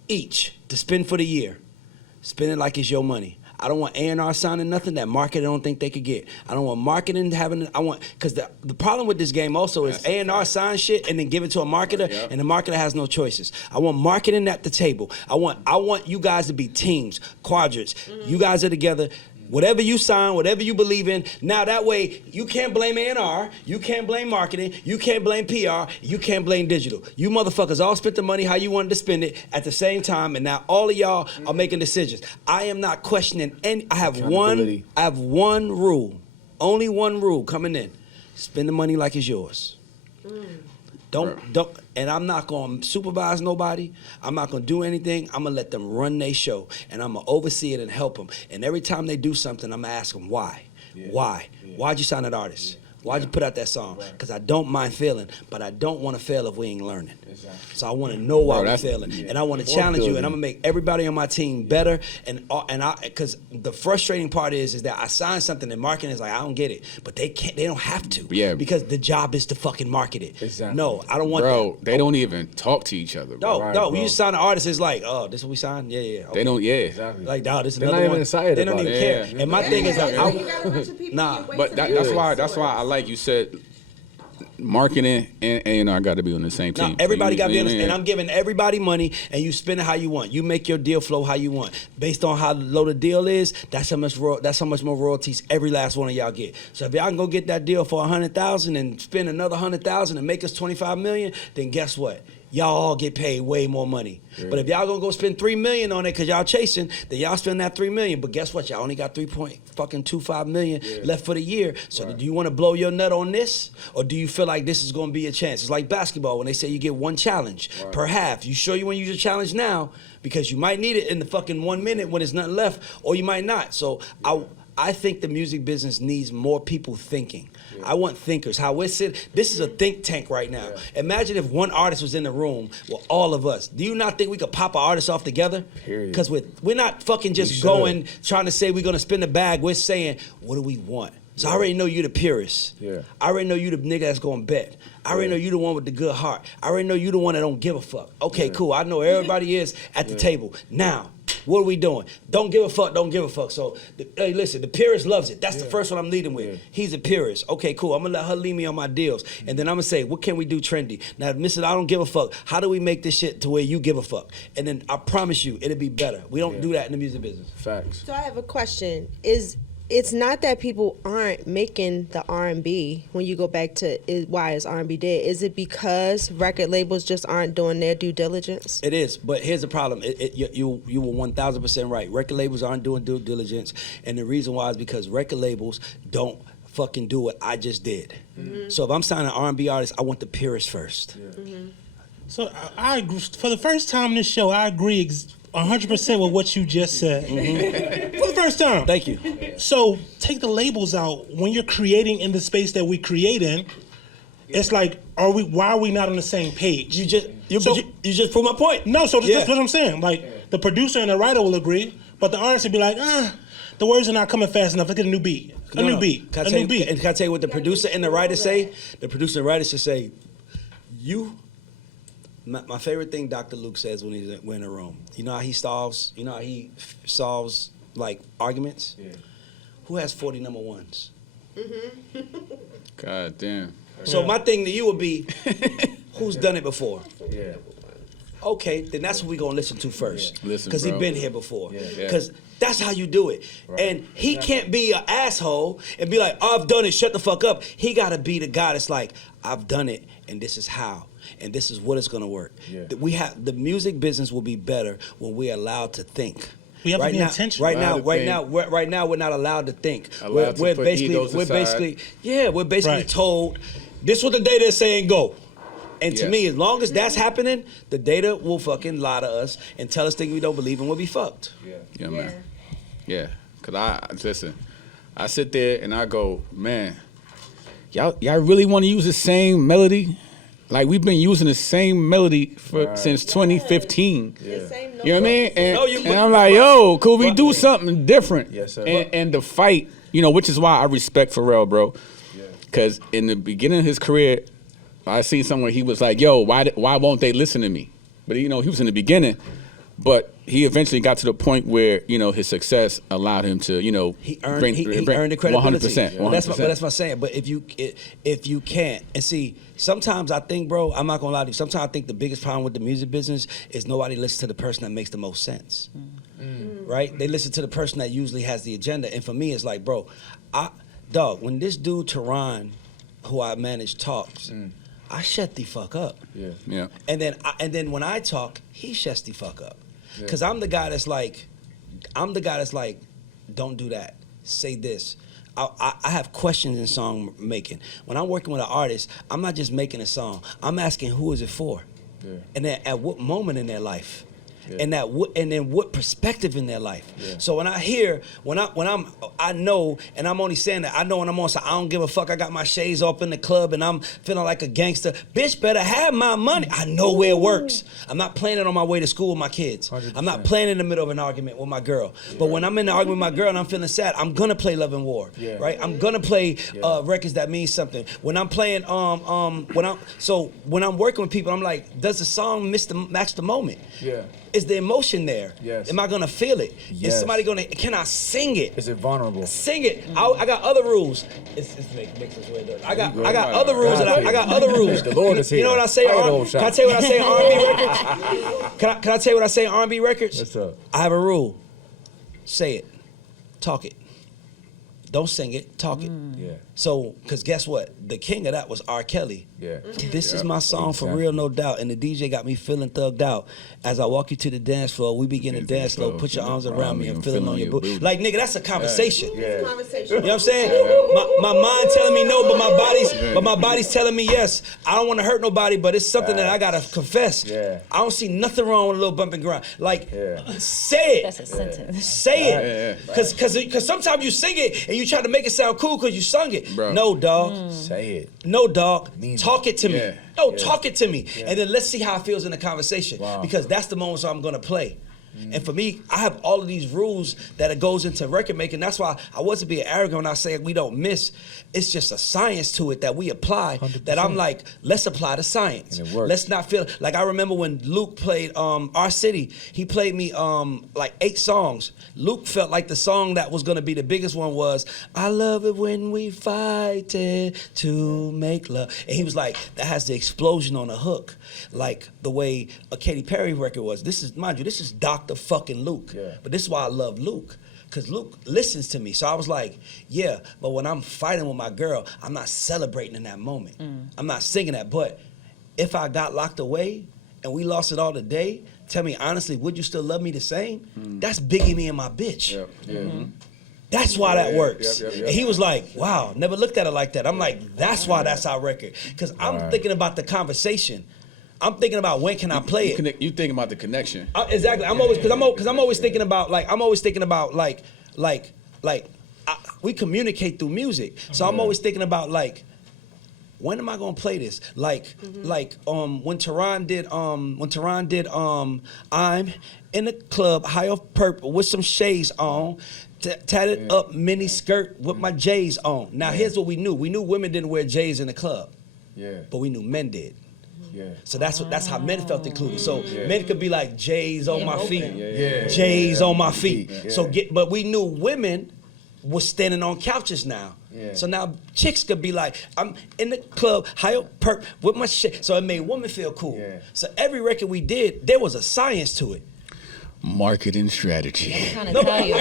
each to spend for the year. Spend it like it's your money. I don't want A&R signing nothing that marketing don't think they could get. I don't want marketing because the problem with this game also is A&R sign shit and then give it to a marketer, and the marketer has no choices. I want marketing at the table. I want you guys to be teams, quadrants. You guys are together. Whatever you sign, whatever you believe in, now that way you can't blame A&R, you can't blame marketing, you can't blame PR, you can't blame digital. You motherfuckers all spent the money how you wanted to spend it at the same time, and now all of y'all are making decisions. I am not questioning any. I have one rule, only one rule coming in: spend the money like it's yours. Don't, and I'm not gonna supervise nobody. I'm not gonna do anything. I'm gonna let them run their show, and I'm gonna oversee it and help them. And every time they do something, I'm gonna ask them why. Why? Why'd you sign that artist? Why'd you put out that song? Because I don't mind failing, but I don't want to fail if we ain't learning. So I want to know why we're failing, and I want to challenge you, and I'm gonna make everybody on my team better. And because the frustrating part is that I signed something and marketing is like, I don't get it, but they don't have to. Yeah. Because the job is to fucking market it. Exactly. No, I don't want Bro, that. they don't even talk to each other. Bro. No, you just sign an artist. It's like, oh, this is what we signed. Yeah. Okay. They don't. Yeah. Exactly. Like, dog, this is They're another not even one. excited They don't about even it. care. Yeah. And my thing is like, But that's why I like you said. Marketing and A&R got to be on the same team. No, everybody got to be on the, and I'm giving everybody money, and you spend it how you want. You make your deal flow how you want, based on how low the deal is. That's how much more royalties every last one of y'all get. So if y'all can go get that deal for $100,000 and spend another $100,000 and make us $25 million, then guess what? Y'all all get paid way more money. Yeah. But if y'all gonna go spend $3 million on it because y'all chasing, then y'all spend that $3 million. But guess what? Y'all only got $3.25 million left for the year. So do you want to blow your nut on this, or do you feel like this is gonna be a chance? It's like basketball when they say you get one challenge per half. You sure you want to use your challenge now because you might need it in the fucking 1 minute when there's nothing left, or you might not. So I think the music business needs more people thinking. I want thinkers. How we're sitting. This is a think tank right now. Imagine if one artist was in the room with all of us. Do you not think we could pop an artist off together? Because we're not fucking just going trying to say we're gonna spin the bag. We're saying, what do we want? So I already know you the purist. Yeah. I already know you the nigga that's gonna bet. I already know you the one with the good heart. I already know you the one that don't give a fuck. Okay, cool. I know everybody is at the table. Now, what are we doing? Don't give a fuck, don't give a fuck. So, hey, listen, the purist loves it. That's the first one I'm leading with. He's a purist. Okay, cool. I'm gonna let her lead me on my deals. And then I'm gonna say, what can we do trendy? Now, Mr. I don't give a fuck. How do we make this shit to where you give a fuck? And then I promise you, it'll be better. We don't do that in the music business. Facts. So I have a question. It's not that people aren't making the R&B when you go back to why is R&B dead? Is it because record labels just aren't doing their due diligence? It is, but here's the problem. You were 1,000% right. Record labels aren't doing due diligence, and the reason why is because record labels don't fucking do what I just did. So if I'm signing an R&B artist, I want the purist first. So I agree. For the first time in this show, I agree 100% with what you just said. For the first time. Thank you. So take the labels out. When you're creating in the space that we create in, it's like, why are we not on the same page? You just proved my point. No, so that's what I'm saying. Like, the producer and the writer will agree, but the artist will be like, the words are not coming fast enough. Let's get a new beat. A new beat. Can I tell you what the producer and the writer say? The producer and writer should say, my favorite thing Dr. Luke says when we're in a room. You know how he solves? You know how he solves like arguments? Yeah. Who has 40 number ones? God damn. So my thing to you would be, who's done it before? Yeah. Okay, then that's what we're gonna listen to first. Because he been here before. Yeah. Because that's how you do it. Right. And he can't be an asshole and be like, I've done it, shut the fuck up. He gotta be the guy that's like, I've done it, and this is how. And this is what it's gonna work. Yeah. The music business will be better when we're allowed to think. We have to be intentional. Right now, we're not allowed to think. We're basically told this is what the data is saying. Go. And to me, as long as that's happening, the data will fucking lie to us and tell us things we don't believe and we'll be fucked. Yeah, man. Yeah, cause I sit there and I go, man, y'all really want to use the same melody? Like, we've been using the same melody since 2015. Yeah. You know what I mean? And I'm like, yo, could we do something different? Yes, sir. And the fight, which is why I respect Pharrell, bro. Because in the beginning of his career, I seen somewhere he was like, yo, why won't they listen to me? But, he was in the beginning. But he eventually got to the point where, his success allowed him to, he earned the credibility. 100%. That's my saying. But if you can't, and see, sometimes I think, bro, I'm not gonna lie to you. Sometimes I think the biggest problem with the music business is nobody listens to the person that makes the most sense. Right? They listen to the person that usually has the agenda. And for me, it's like, bro, when this dude Teron, who I manage, talks, I shut the fuck up. Yeah. And then when I talk, he shuts the fuck up. Cause I'm the guy that's like, don't do that. Say this. I have questions in song making. When I'm working with an artist, I'm not just making a song. I'm asking who is it for, and then at what moment in their life, and then what perspective in their life. So when I hear, I know, and I'm only saying that I know when I'm on, so I don't give a fuck. I got my shades off in the club and I'm feeling like a gangster. Bitch better have my money. I know where it works. I'm not playing it on my way to school with my kids. 100%. I'm not playing in the middle of an argument with my girl. But when I'm in the argument with my girl and I'm feeling sad, I'm gonna play Love and War. Right? I'm gonna play records that mean something. When I'm playing when I'm working with people, I'm like, does the song match the moment? Is the emotion there? Am I gonna feel it? Is somebody can I sing it? Is it vulnerable? Sing it. I got other rules. It's makes us way dirty. I got other rules. I got other rules. The Lord is here. You know what I say? Can I tell you what I say in R&B records? Can I tell you what I say in R&B records? What's up? I have a rule. Say it. Talk it. Don't sing it. Talk it. So, because guess what? The king of that was R. Kelly. This is my song for real, no doubt. And the DJ got me feeling thugged out. As I walk you to the dance floor, we begin to dance slow. Put your arms around me and feeling on your booty. Like, nigga, that's a conversation. You know what I'm saying? My mind telling me no, but my body's telling me yes. I don't want to hurt nobody, but it's something that I gotta confess. I don't see nothing wrong with a little bump and grind. Like, say it. That's a sentence. Say it. Because sometimes you sing it and you try to make it sound cool because you sung it. Bro. No, dog. Say it. No, dog. Talk it to me. No, talk it to me. And then let's see how it feels in the conversation. Because that's the moments I'm going to play. And for me, I have all of these rules that it goes into record making. That's why I wasn't being arrogant when I say we don't miss. It's just a science to it that we apply. 100%. That I'm like, let's apply the science. And it works. Let's not feel like I remember when Luke played Our City. He played me like 8 songs. Luke felt like the song that was gonna be the biggest one was I love it when we fight to make love. And he was like, that has the explosion on the hook, like the way a Katy Perry record was. This is, mind you, this is Dr. fucking Luke. Yeah. But this is why I love Luke. Because Luke listens to me. So I was like, yeah, but when I'm fighting with my girl, I'm not celebrating in that moment. I'm not singing that. But if I got locked away and we lost it all today, tell me honestly, would you still love me the same? That's Biggie me and my bitch. That's why that works. And he was like, wow, never looked at it like that. I'm like, that's why that's our record. Because I'm thinking about the conversation. I'm thinking about when can I play it. You thinking about the connection. Exactly. I'm always thinking about we communicate through music. So I'm always thinking about like, when am I gonna play this? Like when Tehran did I'm in the club high off purple with some shades on. Tatted up mini skirt with my J's on. Now here's what we knew. We knew women didn't wear J's in the club. But we knew men did. So that's how men felt included. So men could be like J's on my feet. J's on my feet. So but we knew women was standing on couches now. So now chicks could be like, I'm in the club, high up perp with my shit. So it made women feel cool. So every record we did, there was a science to it. Marketing strategy. I'm trying to tell you.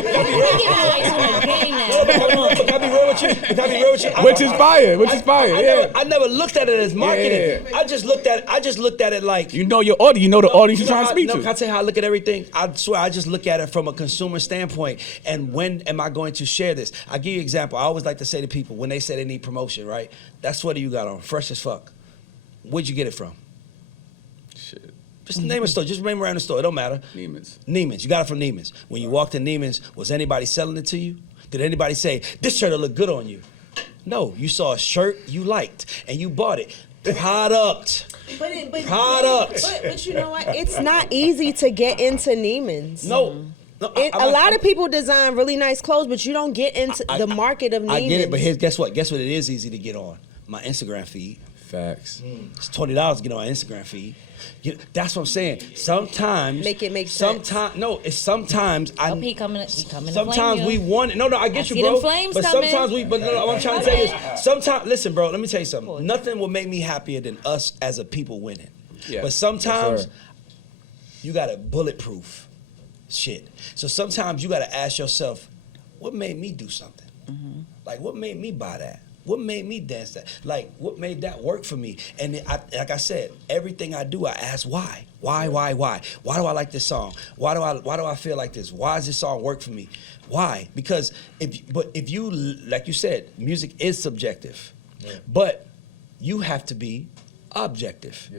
Which is fire. I never looked at it as marketing. I just looked at it like, you know your audience. You know the audience you're trying to speak to. Can I tell you how I look at everything? I swear I just look at it from a consumer standpoint. And when am I going to share this? I'll give you an example. I always like to say to people when they say they need promotion, right? That sweater you got on, fresh as fuck. Where'd you get it from? Shit. Just name a store. Just name around the store. It don't matter. Neiman's. You got it from Neiman's. When you walked in Neiman's, was anybody selling it to you? Did anybody say, this shirt will look good on you? No. You saw a shirt you liked, and you bought it. Product. But you know what? It's not easy to get into Neiman's. No. A lot of people design really nice clothes, but you don't get into the market of Neiman's. I get it, but guess what? Guess what it is easy to get on? My Instagram feed. Facts. It's $20 to get on my Instagram feed. That's what I'm saying. Sometimes make it make sense. Sometimes we want it. No, I get I you, see bro. them flames but coming. sometimes what I'm trying to tell you is sometimes. Listen, bro. Let me tell you something. Nothing will make me happier than us as a people winning. Yeah. But sometimes you gotta bulletproof shit. So sometimes you gotta ask yourself, what made me do something? Like what made me buy that? What made me dance that? Like, what made that work for me? And like I said, everything I do, I ask why. Why? Why do I like this song? Why do I feel like this? Why does this song work for me? Why? Because if you, like you said, music is subjective, but you have to be objective.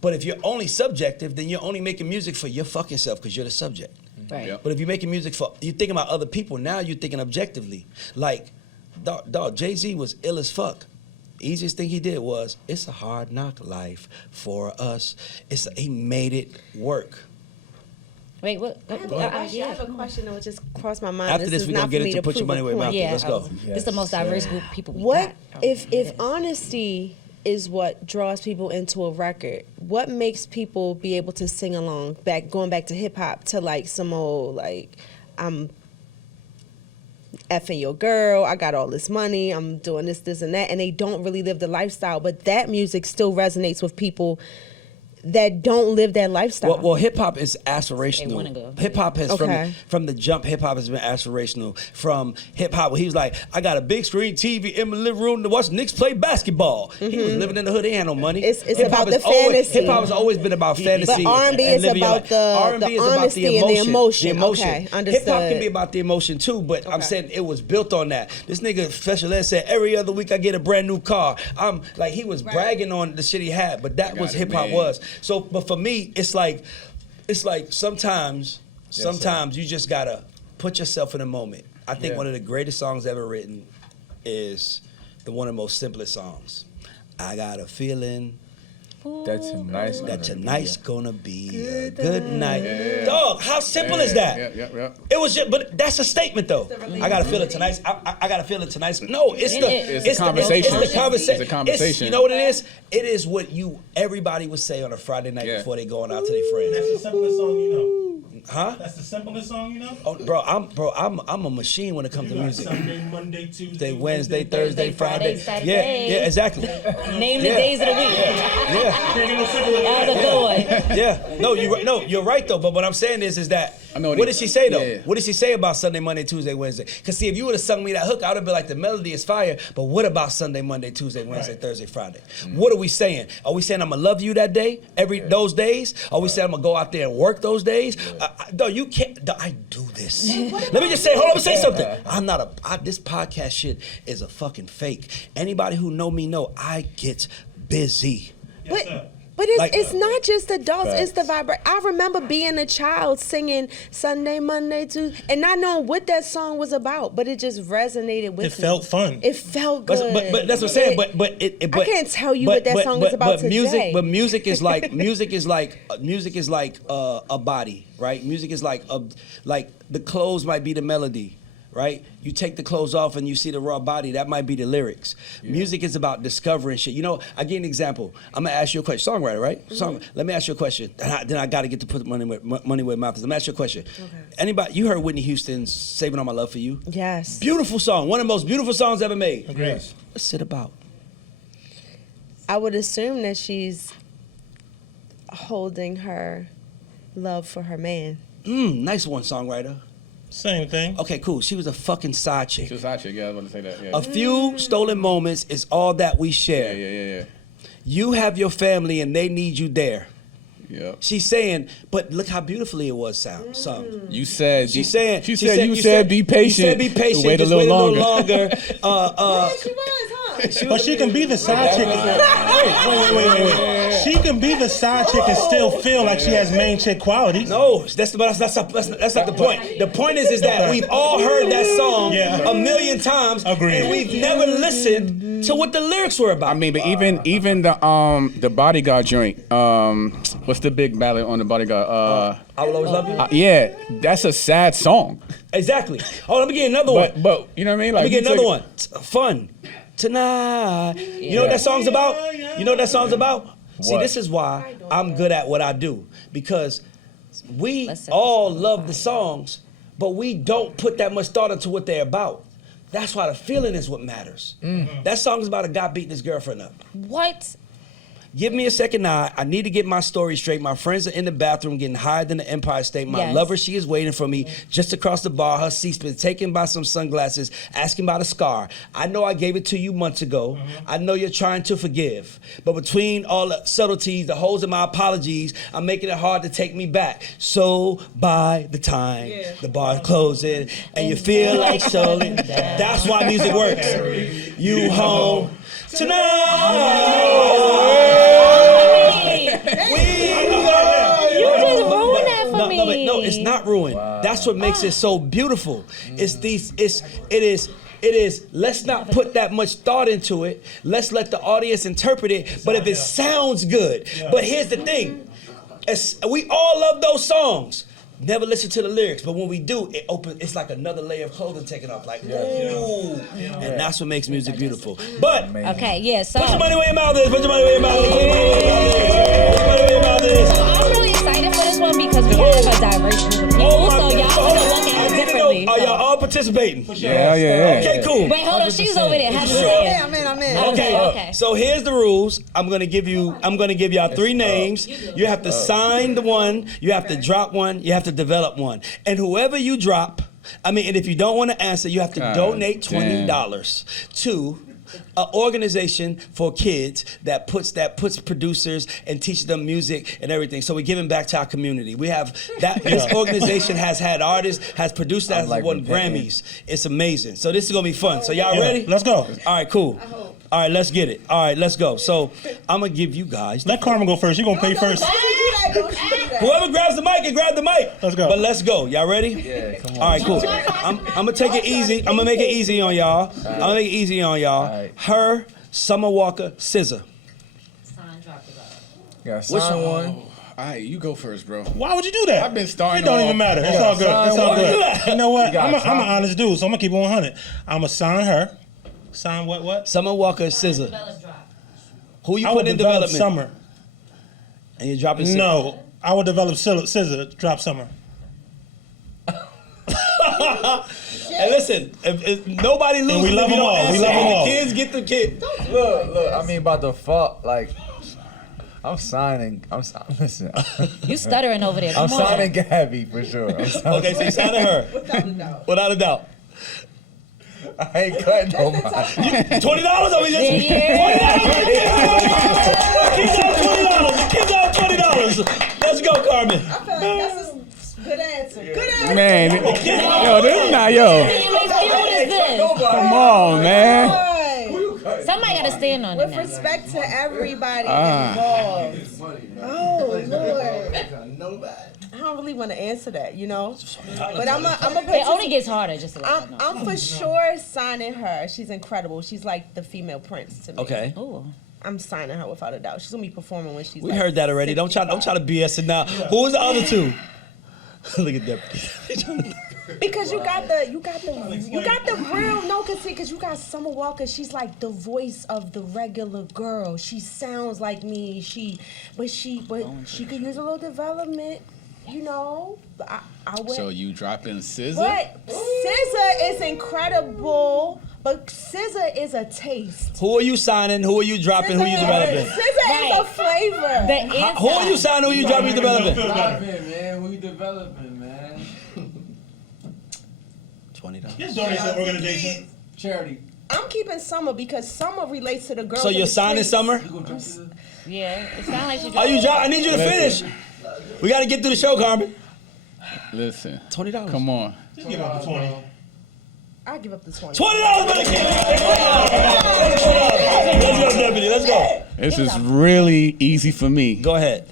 But if you're only subjective, then you're only making music for your fucking self because you're the subject. Right. But if you're making music you're thinking about other people, now you're thinking objectively. Like, dog, Jay-Z was ill as fuck. Easiest thing he did was, it's a hard knock life for us. He made it work. Wait, what? I have a question that would just cross my mind. After this we're going to get into Put Your Money Where Your Mouth Is. Let's go. This is the most diverse group of people we What got. if honesty is what draws people into a record? What makes people be able to sing along, going back to hip hop, to like some old, like, I'm effing your girl, I got all this money, I'm doing this and that, and they don't really live the lifestyle, but that music still resonates with people that don't live that lifestyle. Well, hip hop is aspirational. Hip hop has from the jump. Hip hop has been aspirational. From hip hop, he was like, I got a big screen TV in my living room to watch Knicks play basketball. He was living in the hood. He had no money. It's about the fantasy. Hip hop has always been about fantasy. But R&B is about the honesty and the emotion. Okay, understood. Hip hop can be about the emotion too, but I'm saying it was built on that. This nigga Special Ed said every other week I get a brand new car. I'm like, he was bragging on the shit he had, but that was hip hop was. So, but for me, it's like sometimes you just gotta put yourself in a moment. I think one of the greatest songs ever written is one of the most simplest songs. I got a feeling That tonight's That tonight's gonna be a good night. night. Yeah. Dog, how simple is that? Yeah. It was just, but that's a statement though. I gotta feel it tonight. I gotta feel it tonight. No, it's It's a conversation. It's the conversation. It's a conversation. You know what it is? It is what everybody would say on a Friday night before they going out to their friends. That's the simplest song you know. Huh? That's the simplest song you know. Oh, I'm a machine when it comes to music. Sunday, Monday, Tuesday, Wednesday, Thursday, Friday. Saturday. Yeah, exactly. Name the days of the week. That was a good one. Yeah. No, you're right though. But what I'm saying is that what did she say though? What did she say about Sunday, Monday, Tuesday, Wednesday? Because see, if you would have sung me that hook, I would have been like, the melody is fire. But what about Sunday, Monday, Tuesday, Wednesday, Thursday, Friday? What are we saying? Are we saying I'm gonna love you that day, those days? Are we saying I'm gonna go out there and work those days? No, you can't. I do this. Let me just say, hold on, let me say something. This podcast shit is a fucking fake. Anybody who know me know I get busy. But it's not just adults, it's the vibration. I remember being a child singing Sunday, Monday, Tuesday, and not knowing what that song was about, but it just resonated with me. It felt fun. It felt good. But that's what I'm saying. But I can't tell you what that song is about today. Music is like a body, right? Music is like the clothes might be the melody. Right? You take the clothes off and you see the raw body, that might be the lyrics. Yeah. Music is about discovering shit. You know, I give an example. I'm gonna ask you a question. Songwriter, right? Mm-hmm. Let me ask you a question. Then I gotta get to put money where mouth is. Let me ask you a question. Okay. Anybody, you heard Whitney Houston's Saving All My Love for You? Yes. Beautiful song. One of the most beautiful songs ever made. Okay. What's it about? I would assume that she's holding her love for her man. Nice one, songwriter. Same thing. Okay, cool. She was a fucking side chick. She was a side chick, yeah, I was about to say that. Yeah. A few stolen moments is all that we share. Yeah. You have your family and they need you there. Yeah. She's saying, but look how beautifully it was sung. You said. She said be patient. You said be patient. Wait a little longer. She was, huh? But she can be the side chick. Wait. She can be the side chick and still feel like she has main chick qualities. No, that's not the point. The point is that we've all heard that song a million times, and we've never listened to what the lyrics were about. I mean, but even the Bodyguard joint. What's the big ballad on the Bodyguard? I Will Always Love You. Yeah, that's a sad song. Exactly. Oh, let me get another one. But you know what I mean? Like, let me get another one. Fun tonight. You know what that song's about? You know what that song's about? See, this is why I'm good at what I do, because we all love the songs, but we don't put that much thought into what they're about. That's why the feeling is what matters. That song is about a guy beating his girlfriend up. What? Give me a second now. I need to get my story straight. My friends are in the bathroom getting higher than the Empire State. My lover, she is waiting for me just across the bar. Her seat's been taken by some sunglasses, asking about a scar. I know I gave it to you months ago. I know you're trying to forgive. But between all the subtleties, the holes in my apologies, I'm making it hard to take me back. So by the time the bar closing and you feel like stolen, that's why music works. You home tonight. You just ruined that for me. No, it's not ruined. That's what makes it so beautiful. It is, let's not put that much thought into it. Let's let the audience interpret it. But if it sounds good. But here's the thing. We all love those songs. Never listen to the lyrics, but when we do, it's like another layer of clothing taken off, like, ooh. And that's what makes music beautiful. But, okay, so. Put your money where your mouth is, put your money where your mouth is, put your money where your mouth is, put your money where your mouth is. I'm really excited for this one because we have a diverse group of people, so y'all gonna look at it differently. Are y'all all participating? Yeah. Okay, cool. Wait, hold on, she's over there. How do you say it? I'm in. Okay. So here's the rules. I'm gonna give y'all 3 names. You have to sign the one, you have to drop one, you have to develop one. And whoever you drop, and if you don't want to answer, you have to donate $20 to an organization for kids that puts producers and teaches them music and everything. So we're giving back to our community. We have that. This organization has had artists, has produced, has won Grammys. It's amazing. So this is gonna be fun. So y'all ready? Let's go. All right, cool. All right, let's get it. All right, let's go. So I'm gonna give you guys. Let Carmen go first. You're gonna pay first. Whoever grabs the mic, grab the mic. Let's go. But let's go. Y'all ready? Yeah, come on. All right, cool. I'm gonna take it easy. I'm gonna make it easy on y'all. I'm gonna make it easy on y'all. Right. Her, Summer Walker, Scissor. Yeah, sign one. All right, you go first, bro. Why would you do that? I've been starting. It don't even matter. It's all good. It's all good. You know what? I'm an time. honest dude, so I'm gonna keep it 100. I'm gonna sign her. Sign what? Summer Walker, SZA. Who you I would put in develop development? Summer. And you're dropping SZA? No, I would develop SZA. Drop Summer. Hey, listen, if nobody loses, we love if you them don't all. We answer, love them all. the kids get the kid. Look. I mean, by default, like, I'm signing. Listen. You stuttering over there. I'm Come on. signing Gabby for sure. Okay, so you signing her. Without a doubt. I ain't cutting no money. $20 over here. Keep on $20. Let's go, Carmen. I feel like that's a good answer. Good answer. Man, yo, this is not yo. Come on, man. Somebody got to stand on it With now. respect to everybody involved. Oh, Lord. I don't really want to answer that, you know? But I'm a It only gets harder, just to let you know. I'm for sure signing her. She's incredible. She's like the female Prince to me. Okay. Ooh. I'm signing her without a doubt. She's gonna be performing when she's. We like heard that already. Don't try to BS it now. Who was the other two? Look at that. Because you got the real because you got Summer Walker. She's like the voice of the regular girl. She sounds like me. But she could use a little development. You know, I would. So you dropping SZA? But SZA is incredible. But SZA is a taste. Who are you signing? Who are you dropping? Who are you developing? SZA is a flavor. Who are you signing? Who are you dropping? You developing? Dropping, man. Who you developing, man? $20. Yes, donation organization. Charity. I'm keeping Summer because Summer relates to the girls. So in you're the signing streets. Summer? Yeah, it sounds like you. Are you I need you to finish. We got to get through the show, Carmen. Listen. $20. Come on. Just give up the 20. I give up the 20. $20 for the kid. Let's go, Deputy. Let's go. This is really easy for me. Go ahead.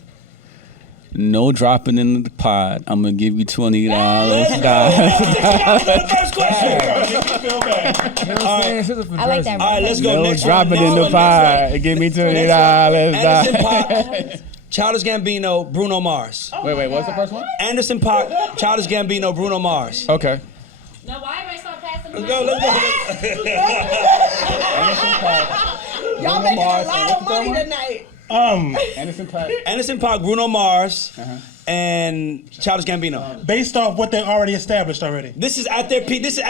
No dropping in the pod. I'm gonna give you $20. First question. I like that. All right, let's go. No Next dropping one. in the pod. Give me $20. Anderson Paak, Childish Gambino, Bruno Mars. Wait, what's the first one? Anderson Paak, Childish Gambino, Bruno Mars. Okay. Now, why everybody start passing the Let's go. Y'all making a lot of money tonight. Anderson Anderson Paak, Bruno Mars, and Childish Gambino. Based off what they already established already. This is at their peak. This is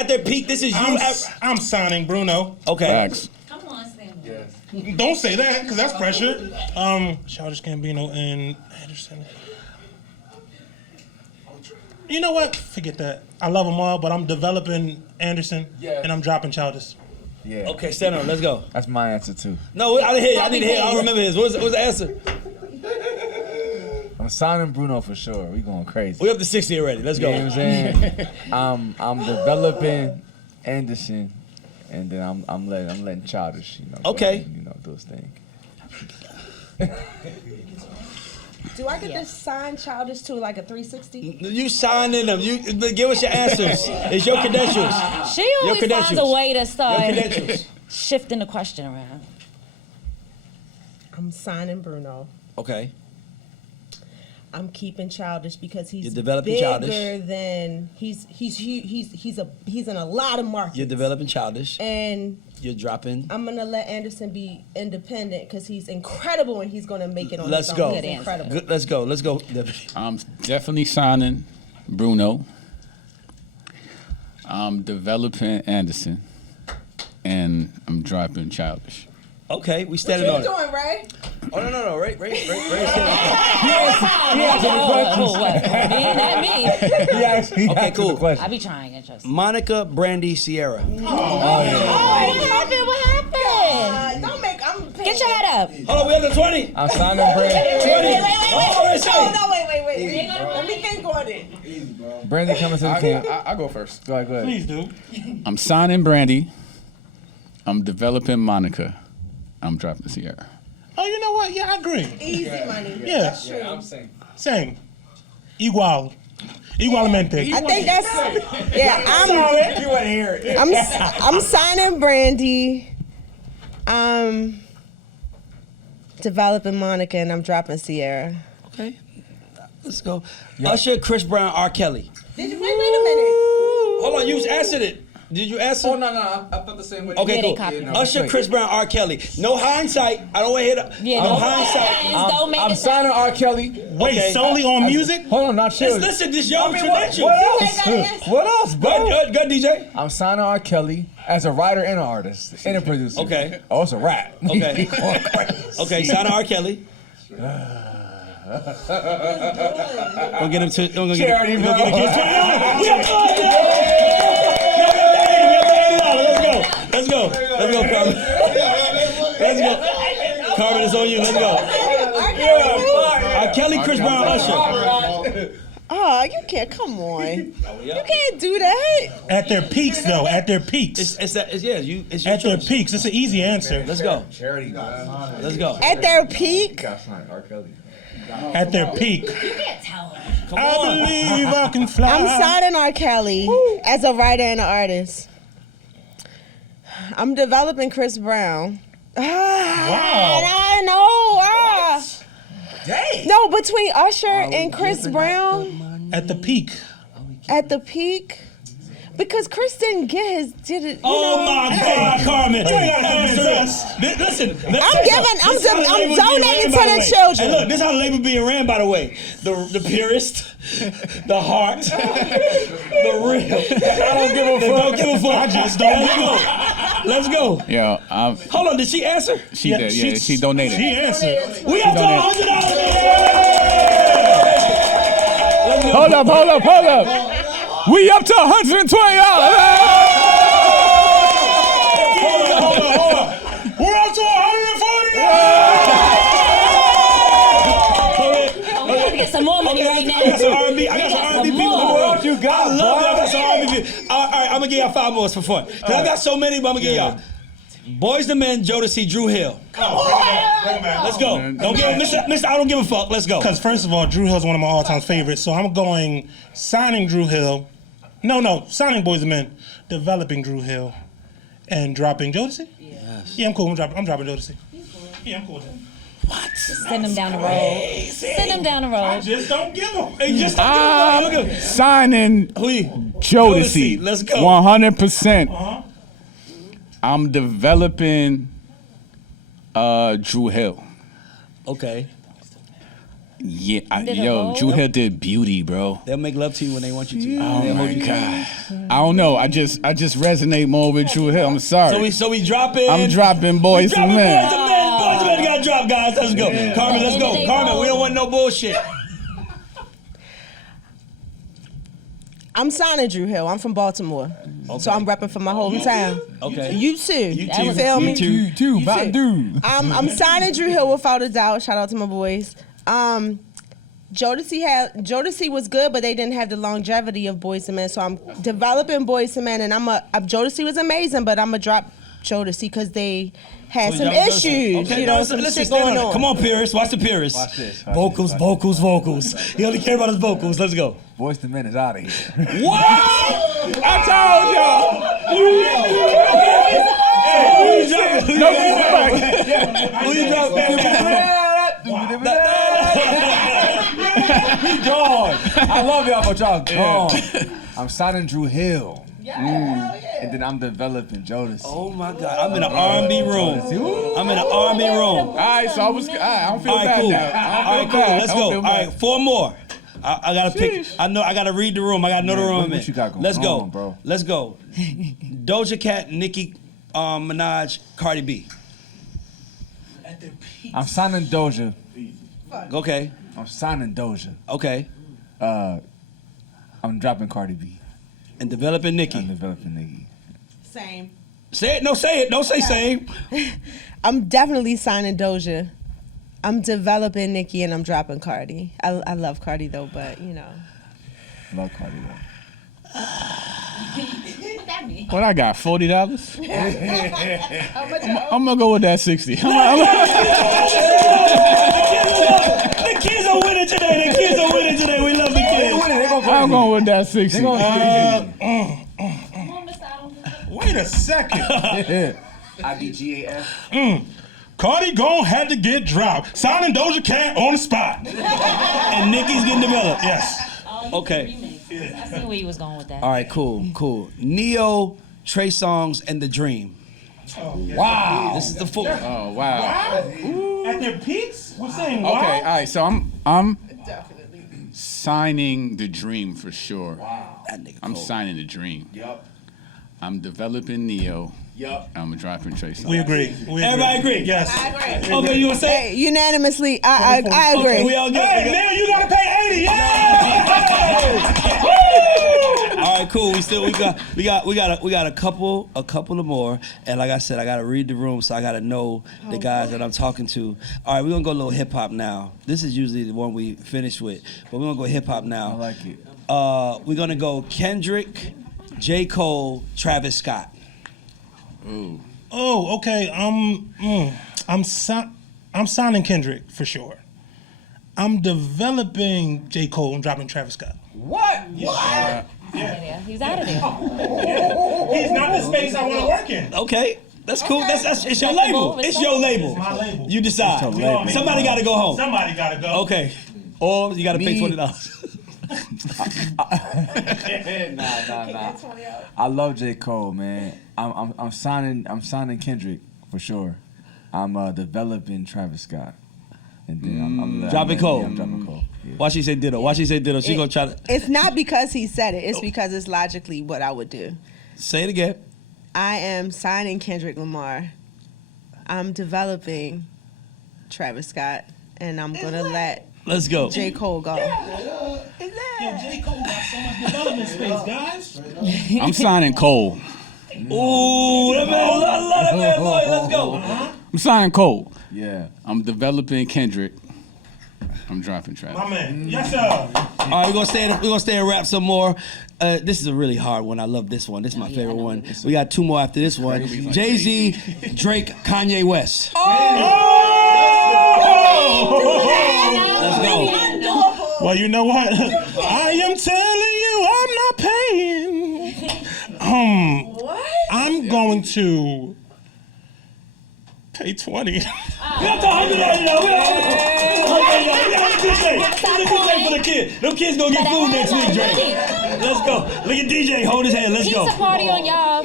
you. I'm signing Bruno. Okay. Facts. Come on, Sam. Yes. Don't say that, because that's pressure. Childish Gambino and Anderson. You know what? Forget that. I love them all, but I'm developing Anderson, and I'm dropping Childish. Yeah. Okay, stand on. Let's go. That's my answer too. No, I didn't hear. I need to hear. I don't remember his. What's the answer? I'm signing Bruno for sure. We going crazy. We up to 60 already. Let's go. You know what I'm saying? I'm developing Anderson, and then I'm letting Childish, go Okay. and, do his thing. Do I get to sign Childish to like a 360? You signing them. You give us your answers. It's your credentials. She Your always finds credentials. a way to Your start credentials. shifting the question around. I'm signing Bruno. Okay. I'm keeping Childish because he's You're developing bigger Childish. than he's in a lot of markets. You're developing Childish. And You're dropping. I'm gonna let Anderson be independent because he's incredible and he's gonna make it on Let's his go. own. He's incredible. Good, let's go. Let's go. Deputy. I'm definitely signing Bruno. I'm developing Anderson, and I'm dropping Childish. Okay, we standing on What you it. doing, Ray? Oh no. Ray. What? Me? Not me. Okay, cool. I be trying to trust. Monica, Brandy, Sierra. What happened? What happened? Don't make. Get your head up. Hold on, we have the 20. I'm signing Brandy. 20. Wait. Oh, No, wait. Let me think on it. Brandy coming to the camp. I'll go first. Go ahead. Please do. I'm signing Brandy. I'm developing Monica. I'm dropping Sierra. Oh, you know what? Yeah, I agree. Easy money. Yeah. That's true. I'm saying. Same. Igualmente. I think that's You want to hear it? I'm signing Brandy. developing Monica, and I'm dropping Sierra. Okay. Let's go. Usher, Chris Brown, R. Kelly. Did you wait a minute? Hold on, you was answered it. Did you answer? Oh, no, I thought the same way. Okay, cool. Usher, Chris Brown, R. Kelly. No hindsight. I don't want to hit up. Yeah, no no hindsight. I'm signing R. Kelly. Wait, solely on music? Hold on, not sure. Listen, this your credentials. What else? What else, bro? Go, DJ. I'm signing R. Kelly as a writer and an artist and a producer. Okay. Oh, it's a rap. Okay. Okay, signing R. Kelly. Don't get him to. Don't get Charity, him. bro. We got Let's go, Carmen. Let's go. Carmen, it's on you. Let's go. R. Kelly, Chris Brown, Usher. Oh, you can't. Come on. You can't do that. At their peaks, though. At their peaks. It's your At their choice. peaks. It's an easy answer. Let's go. Charity. Let's go. At their peak. R. Kelly. At their peak. You can't tell her. I believe I can fly. I'm signing R. Kelly as a writer and an artist. I'm developing Chris Brown. Wow. I know. Dang. No, between Usher and Chris Brown At the peak. at the peak. Because Chris didn't get his, did it? Oh my God, Carmen! Listen, I'm donating to the children. And look, this is how the label being ran, by the way. The purest, the heart, the real. I don't give a fuck. Don't give a fuck. I just don't. Let's go. Yo, Hold on, did she answer? she did. Yeah, she donated. She answered. We up to $100. Hold up. We up to $120. Hold on. We're up to $140. We gotta get some more money right now. I got some R&B. I got some R&B people. What you got, I love y'all. I got some R&B people. All right, I'm gonna give y'all 5 more for fun. Cause I got so many, but I'm gonna give y'all. Boys the Men, Jodeci, Drew Hill. Let's go. Don't give Mr. I don't give a fuck. Let's go. Because first of all, Drew Hill's one of my all-time favorites, so I'm going signing Drew Hill. No, signing Boys and Men, developing Drew Hill, and dropping Jodeci. Yeah, I'm cool. I'm dropping Jodeci. Yeah, I'm cool with that. What? Send him down the road. Send him down the road. Just don't give him. Signing Who you? Jodeci. Let's go. 100%. Uh-huh. I'm developing Drew Hill. Okay. Yeah, Did it yo, roll? Drew Hill did Beauty, bro. They'll make love to you when they want you to. Oh They'll my hold you God. I don't know. I just resonate more with Drew Hill. I'm sorry. So we dropping. I'm dropping Boys and Men. Boys and Men got dropped, guys. Let's go. Carmen, let's go. Carmen, we don't want no bullshit. I'm signing Drew Hill. I'm from Baltimore. So I'm repping for my hometown. Okay. You too. You too. Feel me? You too, Badu. I'm signing Drew Hill without a doubt. Shout out to my boys. Jodeci was good, but they didn't have the longevity of Boys and Men. So I'm developing Boys and Men, and Jodeci was amazing, but I'm gonna drop Jodeci because they had some issues. Okay, you know, listen, some shit stand going on it. on. Come on, Pierce. Watch the Pierce. Watch this. Vocals. He only care about his vocals. Let's go. Boys and Men is out of here. What? I told y'all. Who you dropping? Who you dropping? We gone. I love y'all, but y'all gone. I'm signing Drew Hill. And then I'm developing Jodeci. Oh my God! I'm in an R&B room. I'm in an R&B room. All right, so I don't feel All right, bad cool. now. All right, cool. Let's go. All right, 4 more. I gotta pick. I gotta read the room. I gotta know the room. What you got going Let's go, on, bro? Let's go. Doja Cat, Nicki Minaj, Cardi B. I'm signing Doja. Okay. I'm signing Doja. Okay. I'm dropping Cardi B. And developing Nicki. I'm developing Nicki. Same. Say it. No, say it. Don't say same. I'm definitely signing Doja. I'm developing Nicki, and I'm dropping Cardi. I love Cardi though, but you know. Love Cardi though. What I got? $40. I'm gonna go with that 60. The kids are winning today. We love the kids. I'm going with that 60. Wait a second. IDGAF. Cardi gon' had to get dropped. Signing Doja Cat on the spot. And Nicki's getting developed. Yes. Okay. I see where you was going with that. All right, cool. Neo, Trey Songz, and The Dream. Wow. This is the full. Oh wow. At their peaks? We're saying Okay, wow. all right. So I'm signing The Dream for sure. That nigga I'm cold. signing The Dream. Yup. I'm developing Neo. Yup. I'm dropping Trey Songz. We agree. Everybody agree? Yes. I agree. Okay, you gonna say? Hey, unanimously, I agree. Okay, we all good. Hey, man, you gotta pay 80. Yeah! All right, cool. We got a couple more, and like I said, I gotta read the room, so I gotta know the guys that I'm talking to. All right, we're gonna go a little hip hop now. This is usually the one we finish with, but we're gonna go hip hop now. I like it. We're gonna go Kendrick, J. Cole, Travis Scott. Ooh. Oh, okay. I'm signing Kendrick for sure. I'm developing J. Cole and dropping Travis Scott. What? Yeah. Yeah, he's out of there. He's not the space I want to work in. Okay, that's cool. That's it's your label. It's your label. My label. You decide. It's your label. Somebody got to go home. Somebody gotta go. Okay, or you got to pay Me. $20. Nah. I love J. Cole, man. I'm signing Kendrick for sure. I'm developing Travis Scott. And then I'm Dropping Cole. Yeah, I'm dropping Cole. Yeah. Why she say ditto? She gonna try to It's not because he said it. It's because it's logically what I would do. say it again. I am signing Kendrick Lamar. I'm developing Travis Scott, and I'm gonna let Let's go. J. Cole go. Yo, J. Cole got so much development space, guys. I'm signing Cole. Ooh, that man, that man, boy, let's go. I'm signing Cole. Yeah. I'm developing Kendrick. I'm dropping Travis. My man. Yes, sir. All right, we're gonna stay and rap some more. This is a really hard one. I love this one. This is my favorite one. We got two more after this one. Jay-Z, Drake, Kanye West. Let's go. Well, you know what? I am telling you, I'm not paying. I'm going to pay 20. We got the $100. We got the DJ for the kids. Them kids gonna get food next week, Drake. Let's go. Look at DJ. Hold his hand. Let's go. Pizza party on y'all.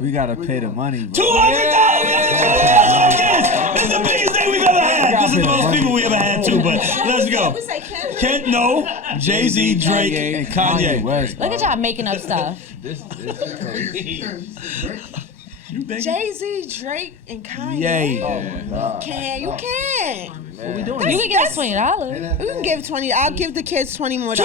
We gotta pay the money. Bro. $200. This is the biggest thing we've ever had. This is the most people we ever had too. But let's go. No, Jay-Z, Drake, and Kanye. West, Look at y'all making up stuff. This is crazy. Jay-Z, Drake, and Kanye. Yay. You can. You can give us $20. We can give 20. I'll give the kids $20 more. $220.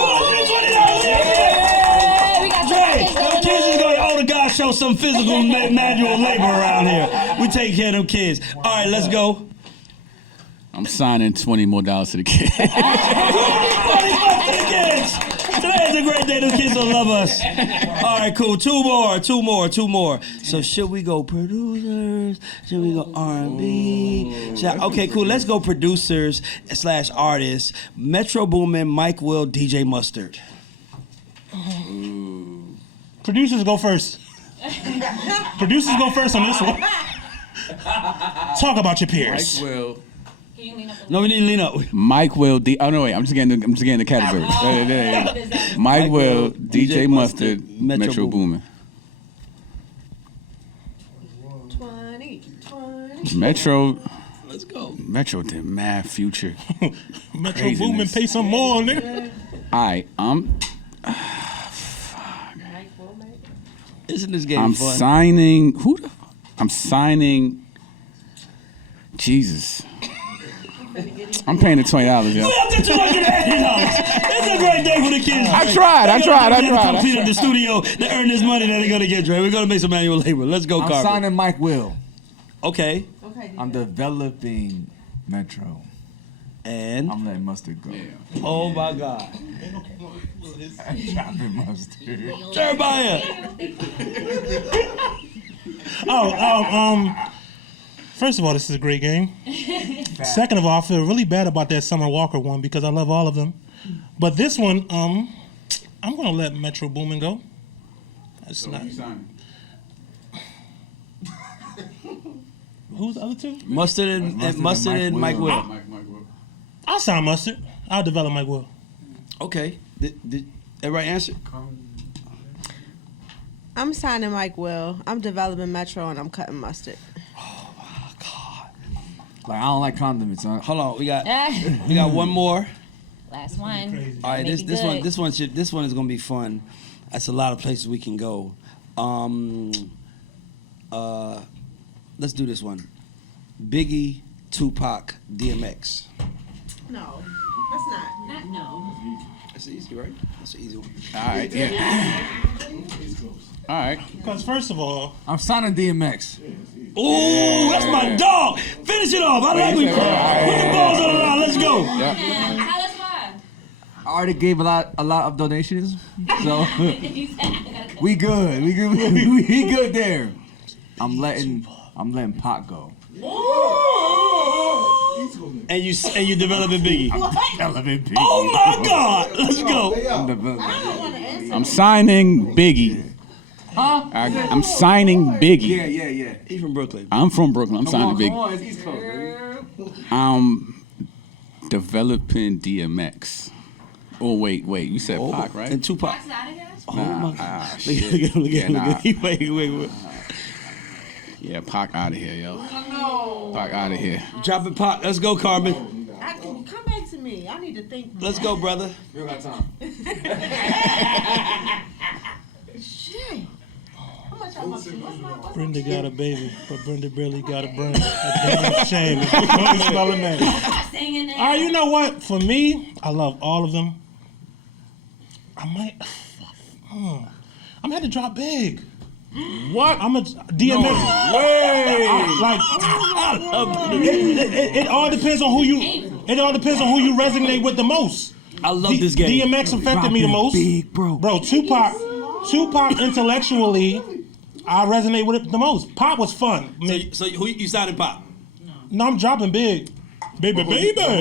We got Drake, some them kids is going to GAUDS Show some physical manual labor around here. We take care of them kids. All right, let's go. I'm signing $20 more to the kids. Today is a great day. Those kids will love us. All right, cool. Two more. So should we go producers? Should we go R&B? Okay, cool. Let's go producers / artists. Metro Boomin, Mike Will, DJ Mustard. Producers go first. Producers go first on this one. Talk about your peers. Mike Will. No, we need to lean up. Mike Will. Oh no, wait. I'm just getting the category. Mike Will, DJ Mustard, Metro Boomin. 20. Metro. Let's go. Metro did mad Future. Metro Boomin, pay some more, nigga. All right, Isn't this game I'm fun? signing. I'm signing. Jesus. I'm paying the $20. Yo. We up to $280. It's a great day for the kids. I tried. Complete at the studio to earn this money that they're gonna get, Dre. We're gonna make some manual labor. Let's go, I'm Carver. signing Mike Will. Okay. I'm developing Metro. And I'm letting Mustard go. oh my God. I'm dropping Mustard. Jeremiah. First of all, this is a great game. Second of all, I feel really bad about that Summer Walker one because I love all of them. But this one, I'm gonna let Metro Boomin go. That's not. Who's the other two? Mustard and Mike Will. I'll sign Mustard. I'll develop Mike Will. Okay. Did everybody answer? I'm signing Mike Will. I'm developing Metro, and I'm cutting Mustard. Like I don't like condiments. Huh? Hold on, we got one more. Last one. All right, this one is gonna be fun. That's a lot of places we can go. Let's do this one. Biggie, Tupac, DMX. No, that's not. No. That's easy, right? That's an easy one. All right, yeah. All right. Because first of all, I'm signing DMX. Ooh, that's my dog. Finish it off. I like we put the balls on the line. Let's go. Tell us why. I already gave a lot of donations, so we good. We good there. I'm letting Pac go. And you developing Biggie. Developing Biggie. Oh my God. Let's go. I'm signing Biggie. Huh? I'm signing Biggie. Yeah. He's from Brooklyn. I'm from Brooklyn. I'm signing Biggie. Come on, it's East Coast, baby. I'm developing DMX. Oh wait, you said Pac, right? And Tupac. Oh my God. Shit. Look at Nah. Wait. Yeah, Pac out of here, yo. Pac out of here. Dropping Pac. Let's go, Carmen. Come back to me. I need to think. Let's go, brother. We don't got time. Shit. How much I'm up to? What's my Brenda got a baby, but Brenda barely got a brain. A damn shame. Don't spell her name. All right, you know what? For me, I love all of them. I'm gonna have to drop Big. What? I'm a DMX. No way. It all depends on who you. It all depends on who you resonate with the most. I love this game. DMX affected me the most. Big, bro. Bro, Tupac intellectually, I resonate with it the most. Pop was fun. So who you signing Pop? No, I'm dropping Big. Baby. Who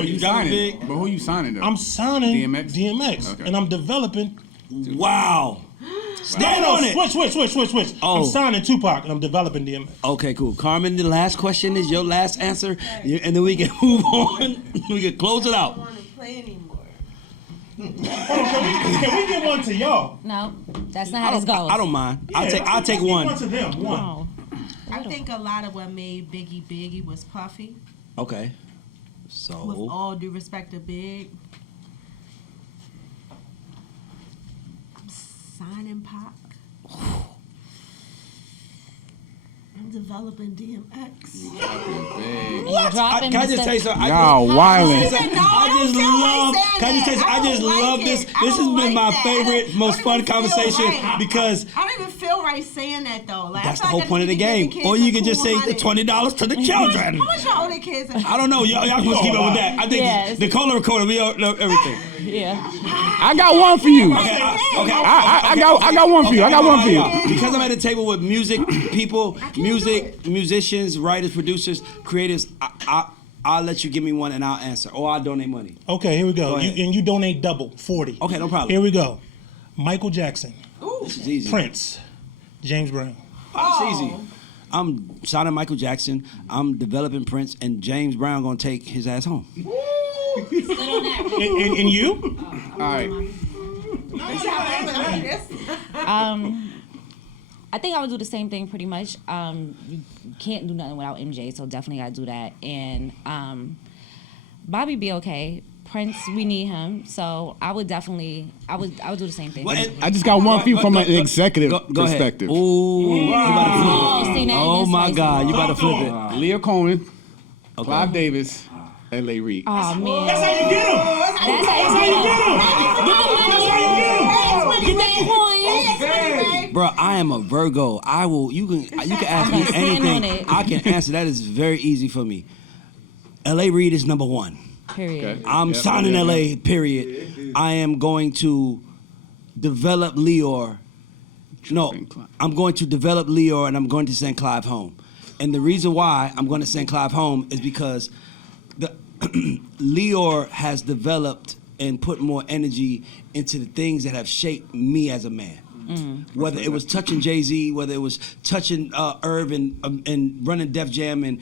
you signing? But who you signing though? I'm signing DMX. Okay. And I'm developing. Wow. Stand on it. Switch. Oh. I'm signing Tupac and I'm developing DMX. Okay, cool. Carmen, the last question is your last answer, and then we can move on. We can close it out. I don't want to play anymore. Can we give one to y'all? No, that's not how this goes. I don't mind. Yeah, I'll take one. One to them. One. No. I think a lot of what made Biggie was Puffy. Okay. With So all due respect to Big. I'm signing Pac. I'm developing DMX. what? Can I just tell you something? Y'all wildin'. I just love this. This has been my favorite, most fun conversation because I don't even feel right saying that though. Like, that's the whole point of the game. Or you can just say the $20 to the children. How much y'all owe the kids? I don't know. Y'all supposed to keep up with that. I think the caller recorder, we know everything. Yeah. I got one for you. Okay. I got one for you. I got one for you. Because I'm at a table with music people, musicians, writers, producers, creators, I'll let you give me one and I'll answer. Or I'll donate money. Okay, here we go. Go ahead. You donate double, 40. Okay, no problem. Here we go. Michael Jackson. This is easy. Prince. James Brown. It's easy. I'm signing Michael Jackson. I'm developing Prince, and James Brown gonna take his ass home. And you? All right. I think I would do the same thing pretty much. You can't do nothing without MJ, so definitely gotta do that. And Bobby be okay. Prince, we need him, so I would do the same thing. I just got one for you from an executive perspective. Ahead. Ooh, you about to flip it. Oh my God, you about to flip it. Leah Cohen, Clive Davis, and L.A. Reid. Oh man, That's how you get him. That's how you get him. Bro, I am a Virgo. I will. You can ask me anything. I can answer. That is very easy for me. L.A. Reid is number one. Period. Okay. I'm signing L.A. Period. I am going to develop Leor. No, I'm going to develop Leor, and I'm going to send Clive home. And the reason why I'm going to send Clive home is because Leor has developed and put more energy into the things that have shaped me as a man. Whether it was touching Jay-Z, whether it was touching Irv and running Def Jam and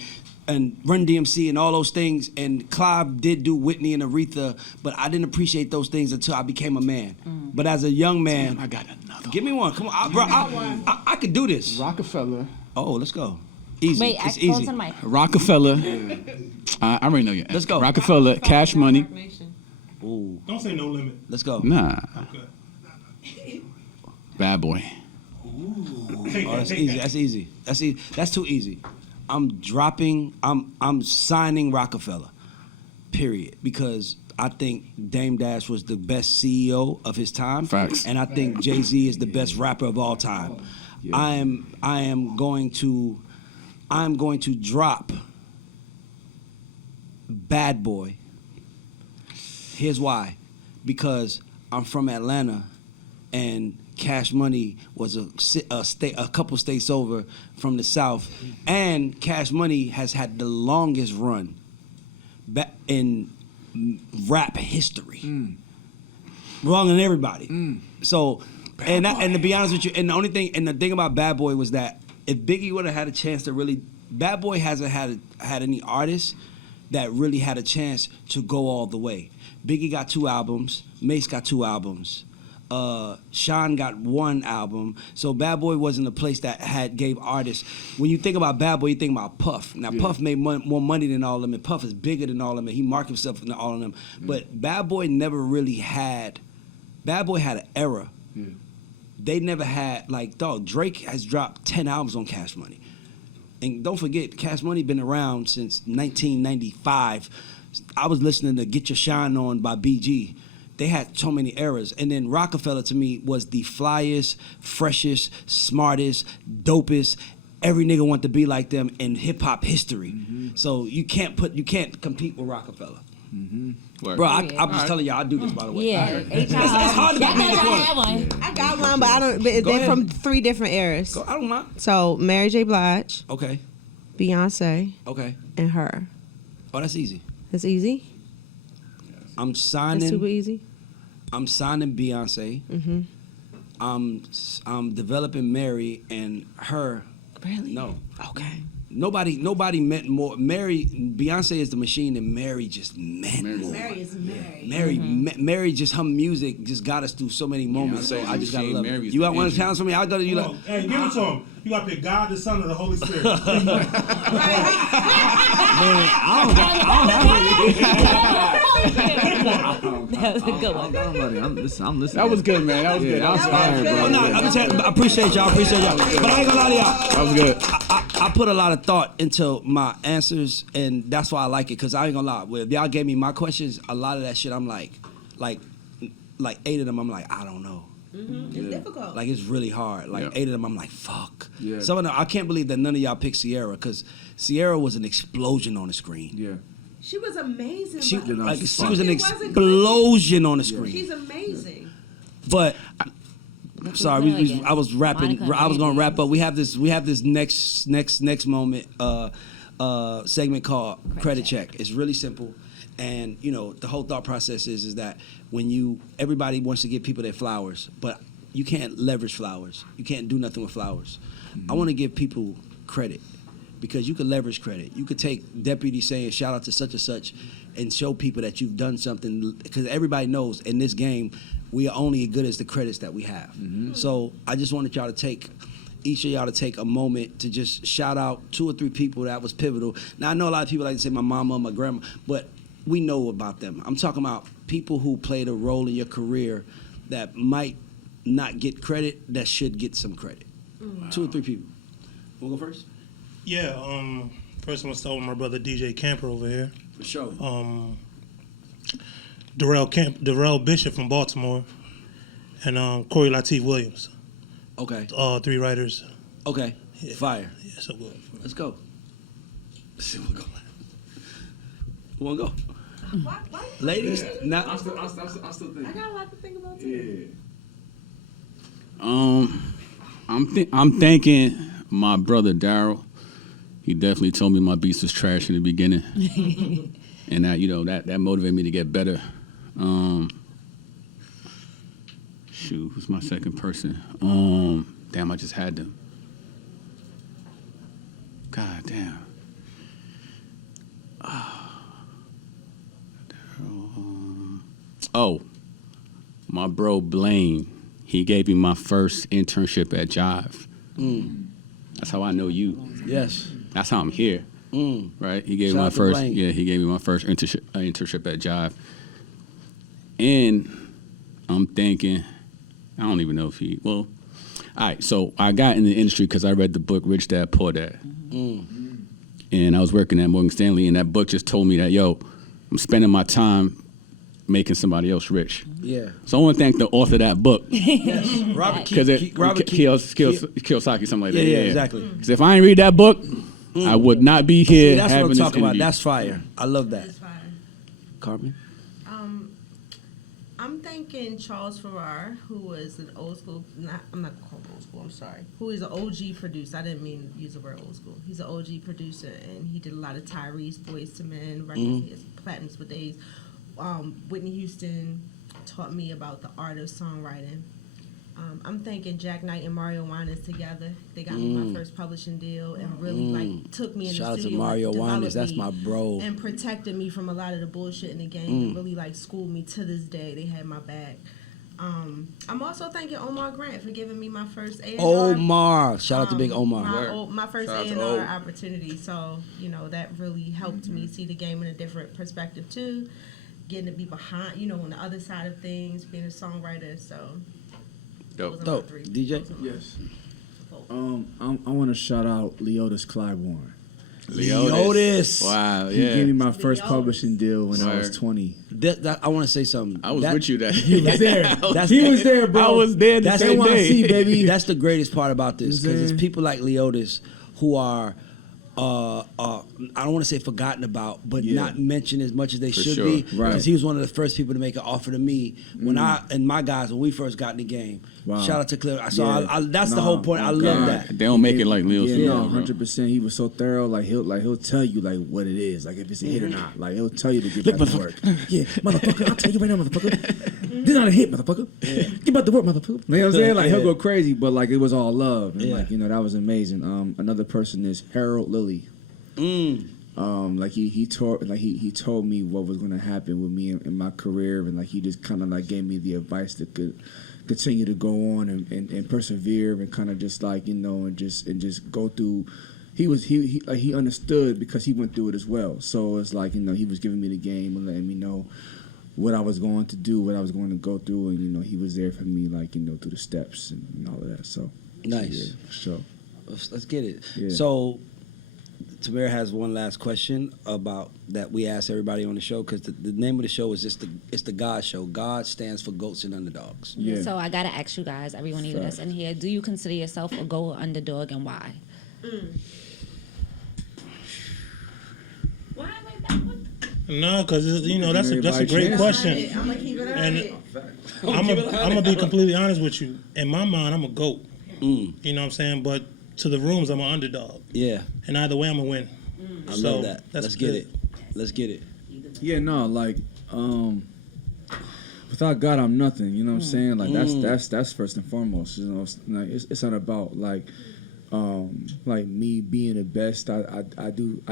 Run DMC and all those things. And Clive did do Whitney and Aretha, but I didn't appreciate those things until I became a man. But as a young man, I got another. Give me one. Come on, bro. I could do this. Rockefeller. Oh, let's go. Easy. Wait, it's go easy. to the mic. Rockefeller. I already know you. Let's go. Rockefeller, Cash Money. Ooh. Don't say no limit. Let's go. Nah. Okay. Bad Boy. Oh, that's easy. That's easy. That's easy. That's too easy. I'm signing Rockefeller. Period. Because I think Dame Dash was the best CEO of his time. Facts. And I think Jay-Z is the best rapper of all time. Yeah. I'm going to drop Bad Boy. Here's why. Because I'm from Atlanta and Cash Money was a couple states over from the South, and Cash Money has had the longest run in rap history. Wrong than everybody. So, and to be honest with you, and the thing about Bad Boy was that if Biggie would have had a chance to really, Bad Boy hasn't had any artist that really had a chance to go all the way. Biggie got 2 albums, Mace got 2 albums. Sean got 1 album, so Bad Boy wasn't a place that gave artists. When you think about Bad Boy, you think about Puff. Now Puff made more money than all of them, and Puff is bigger than all of them, and he marked himself than all of them. But Bad Boy never really had. Bad Boy had an era. They never had Drake has dropped 10 albums on Cash Money, and don't forget Cash Money been around since 1995. I was listening to Get Your Shine On by BG. They had so many eras. And then Rockefeller, to me, was the flyest, freshest, smartest, dopest. Every nigga want to be like them in hip-hop history. So you can't compete with Rockefeller. Bro, I'm just telling y'all, I do this, by the way. Yeah. It's hard to be in the corner. I got one, but I don't. But they're from 3 different eras. I don't mind. So Mary J. Blige. Okay. Beyonce. Okay. And her. Oh, that's easy. That's easy. I'm signing. That's super easy. I'm signing Beyonce. I'm developing Mary and her. Really? No. Okay. Nobody meant more. Beyonce is the machine, and Mary just meant more. Mary is Mary. Mary just her music just got us through so many moments. So I just gotta love it. Mary's You got the one engine. challenge for me? I'll go to you. Come on. Hey, give it to him. You got to pick God, the Son, or the Holy Spirit. That was a good one. I'm listening. That was good, man. That was good. That was fire, bro. Oh, no, I appreciate y'all. But I ain't gonna lie to y'all. That was good. I put a lot of thought into my answers, and that's why I like it. Cause I ain't gonna lie. If y'all gave me my questions, a lot of that shit, I'm like 8 of them, I'm like, I don't know. It's difficult. Like, it's really hard. 8 of them, I'm like, fuck. Yeah. Some of them, I can't believe that none of y'all picked Sierra, because Sierra was an explosion on the screen. Yeah. She was amazing. She but was an explosion on the screen. She's amazing. But sorry, I was rapping. I was gonna wrap up. We have this next moment segment called Credit Check. It's really simple. And the whole thought process is that when everybody wants to give people their flowers, but you can't leverage flowers. You can't do nothing with flowers. I want to give people credit, because you can leverage credit. You could take deputy saying shout out to such and such and show people that you've done something, because everybody knows in this game we are only as good as the credits that we have. So I just wanted each of y'all to take a moment to just shout out 2 or 3 people that was pivotal. Now, I know a lot of people like to say my mama, my grandma, but we know about them. I'm talking about people who played a role in your career that might not get credit, that should get some credit. 2 or 3 people. Want to go first? Yeah. First, I'm gonna start with my brother DJ Camper over here. For sure. Darrell Bishop from Baltimore, and Corey Lateef Williams. Okay. 3 writers. Okay. Yeah. Fire. Yeah, so good. Let's go. Let's see who want to go. Why? Ladies, now I'm still thinking. I got a lot to think about too. I'm thanking my brother Daryl. He definitely told me my beats was trash in the beginning, and that motivated me to get better. Shoot, who's my second person? Damn, I just had them. God damn. Oh, my bro Blaine. He gave me my first internship at Jive. That's how I know you. Yes. That's how I'm here. Right? He gave Shout me my out to first. Blaine. Yeah, he gave me my first internship at Jive. And I'm thinking, I don't even know if he. Well, all right. So I got in the industry because I read the book Rich Dad Poor Dad. And I was working at Morgan Stanley, and that book just told me that, yo, I'm spending my time making somebody else rich. Yeah. So I want to thank the author of that book. Yes. Robert Kiyosaki, something like that. Yeah, exactly. Because if I ain't read that book, I would not be here. See, that's having what I'm this talking about. interview. That's fire. I love that. That's fire. Carmen? I'm thinking Charles Farrar, who was an old school, I'm not calling old school, I'm sorry, who is an OG producer. I didn't mean to use the word old school. He's an OG producer, and he did a lot of Tyrese, Boyz II Men, records, he has Platinums for Days. Whitney Houston taught me about the art of songwriting. I'm thinking Jack Knight and Mario Winans together. They got me my first publishing deal and really like took me in Shout out the to studio. Mario and Winans. That's developed my bro. and protected me from a lot of the bullshit in the game and really like schooled me to this day. They had my back. I'm also thanking Omar Grant for giving me my first A&R. Omar. Shout out to Big Omar. My first A&R opportunity. So, you know, that really helped me see the game in a different perspective too. Getting to be behind, you know, on the other side of things, being a songwriter. So, Dope. Dope. DJ? Yes. I want to shout out Leotis Clybourne. Leotis. Wow, He yeah. gave me my first publishing deal when I was 20. I want to say something. I was with you that. He was there. He was there, bro. I was there the That's same NYC, day. baby. That's the greatest part about this, because it's people like Leotis who are, I don't want to say forgotten about, but not mentioned as much as they should sure. be. Right. Because he was one of the first people to make an offer to me when when we first got in the game. Wow. Shout out to Clear. So Yeah. that's the whole point. I love that. They don't make it like Lil. Yeah, no, 100%. He was so thorough. Like he'll tell you like what it is, like if it's a hit or not. Like he'll tell you to get back to work. Yeah, motherfucker, I'll tell you right now, motherfucker. This not a hit, motherfucker. Get back to work, motherfucker. You know what I'm saying? Like he'll go crazy, but like it was all love, and like that was amazing. Another person is Harold Lilly. Like he told me what was going to happen with me in my career, and like he just kind of like gave me the advice that could continue to go on and persevere and kind of just like and just go through. He understood because he went through it as well. So it's like he was giving me the game and letting me know what I was going to do, what I was going to go through, and he was there for me like through the steps and all of that. So Nice. Yeah, for sure. Let's get it. Yeah. So Tamira has one last question about that we ask everybody on the show, because the name of the show is it's the GAUDS Show. GAUDS stands for Goats and Underdogs. Yeah. So I gotta ask you guys, everyone of you that's in here, do you consider yourself a GOAT or underdog, and why? Why am I that one? No, because that's a great question. I'm gonna keep it on And it. I'm gonna be completely honest with you. In my mind, I'm a GOAT. You know what I'm saying? But to the rooms, I'm an underdog. Yeah. And either way, I'm gonna win. I love that. Let's get it. Let's get it. Yeah, no, like without God, I'm nothing. You know what I'm saying? Like that's first and foremost. It's not about like me being the best. I do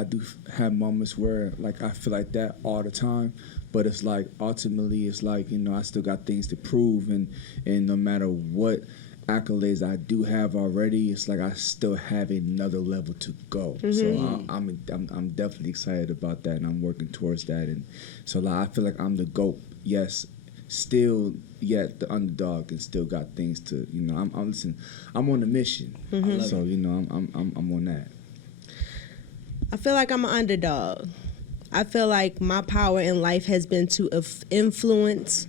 have moments where like I feel like that all the time. But it's like ultimately, it's like I still got things to prove, and no matter what accolades I do have already, it's like I still have another level to go. So I'm definitely excited about that, and I'm working towards that. And so like, I feel like I'm the GOAT. Yes, still yet the underdog, and still got things to I'm on a mission. So I'm on that. I feel like I'm an underdog. I feel like my power in life has been to influence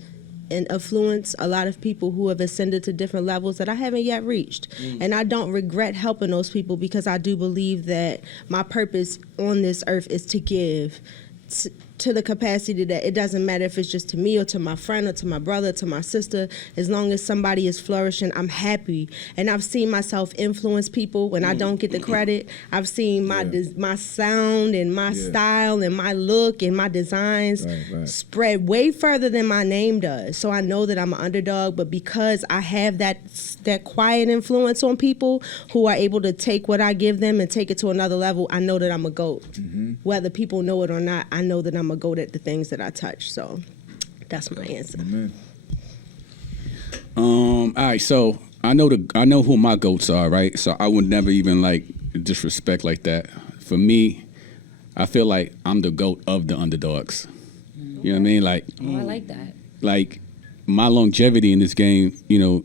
a lot of people who have ascended to different levels that I haven't yet reached. And I don't regret helping those people, because I do believe that my purpose on this earth is to give to the capacity that it doesn't matter if it's just to me or to my friend or to my brother, to my sister. As long as somebody is flourishing, I'm happy. And I've seen myself influence people when I don't get the credit. I've seen my sound and my style and my look and my designs spread way further than my name does. So I know that I'm an underdog, but because I have that quiet influence on people who are able to take what I give them and take it to another level, I know that I'm a GOAT. Whether people know it or not, I know that I'm a GOAT at the things that I touch. So that's my answer. All right, so I know who my GOATs are, right? So I would never even like disrespect like that. For me, I feel like I'm the GOAT of the underdogs. You know what I mean? Like, Oh, I like that. Like, my longevity in this game, you know,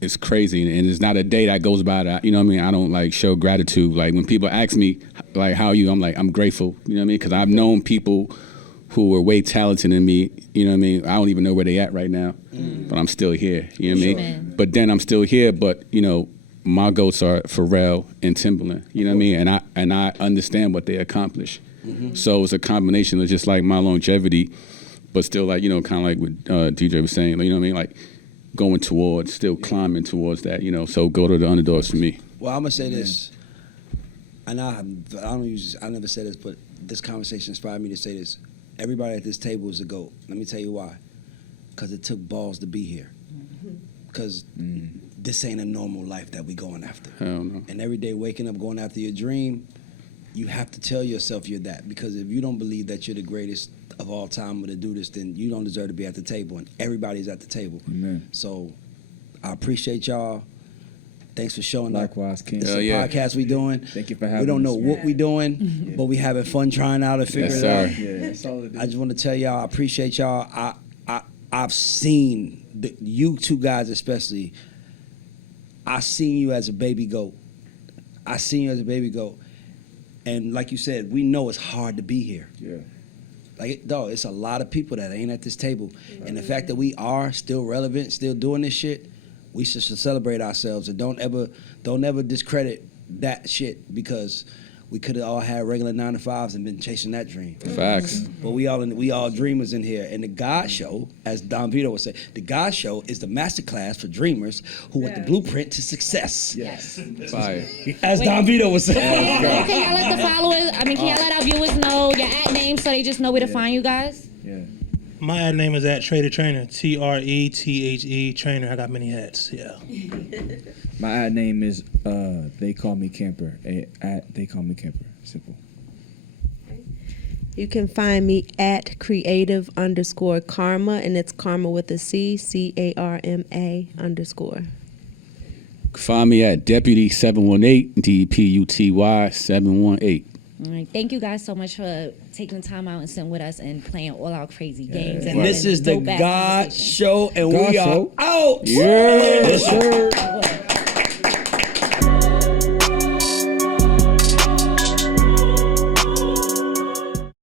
is crazy, and there's not a day that goes by that, you know what I mean, I don't like show gratitude. Like when people ask me like how are you, I'm like, I'm grateful, you know what I mean, because I've known people who were way talented than me, you know what I mean, I don't even know where they at right now, but I'm still here, you know what I mean, but then I'm still here, but you know, my GOATs are Pharrell and Timbaland, you know what I mean, and I understand what they accomplish. So it's a combination of just like my longevity, but still like, you know, kind of like what DJ was saying, you know what I mean, like going towards, still climbing towards that, you know. So go to the underdogs for me. Well, I'm gonna say this, and I never said this, but this conversation inspired me to say this. Everybody at this table is a GOAT. Let me tell you why. Because it took balls to be here. Because this ain't a normal life that we going after. Hell no. And every day waking up, going after your dream, you have to tell yourself you're that. Because if you don't believe that you're the greatest of all time to do this, then you don't deserve to be at the table, and everybody's at the table. Amen. So I appreciate y'all. Thanks for showing up. Likewise, King. It's a podcast we doing. Thank you for having us. We don't know what we doing, but we having fun trying out to figure it out. Yeah, that's all it is. I just want to tell y'all, I appreciate y'all. I've seen you two guys especially. I seen you as a baby GOAT. And like you said, we know it's hard to be here. Yeah. Like, dog, it's a lot of people that ain't at this table. And the fact that we are still relevant, still doing this shit, we should celebrate ourselves and don't ever discredit that shit, because we could have all had regular 9-to-5s and been chasing that dream. Facts. But we all dreamers in here. And the GAUDS Show, as Don Vito would say, the GAUDS Show is the masterclass for dreamers who want the blueprint to success. Yes. Fire. As Don Vito would say. Can y'all let the followers, can y'all let our viewers know your at name so they just know where to find you guys? Yeah. My ad name is @TraderTrainer, TRETHE Trainer. I got many hats. Yeah. My ad name is They Call Me Camper. They Call Me Camper. Simple. You can find me at creative_karma, and it's karma with a C, CARMA_. Find me at Deputy 718, DPUTY 718. All right. Thank you guys so much for taking the time out and sitting with us and playing all our crazy games. And this is the GAUDS Show, and we are out. Yeah. Yes, sir.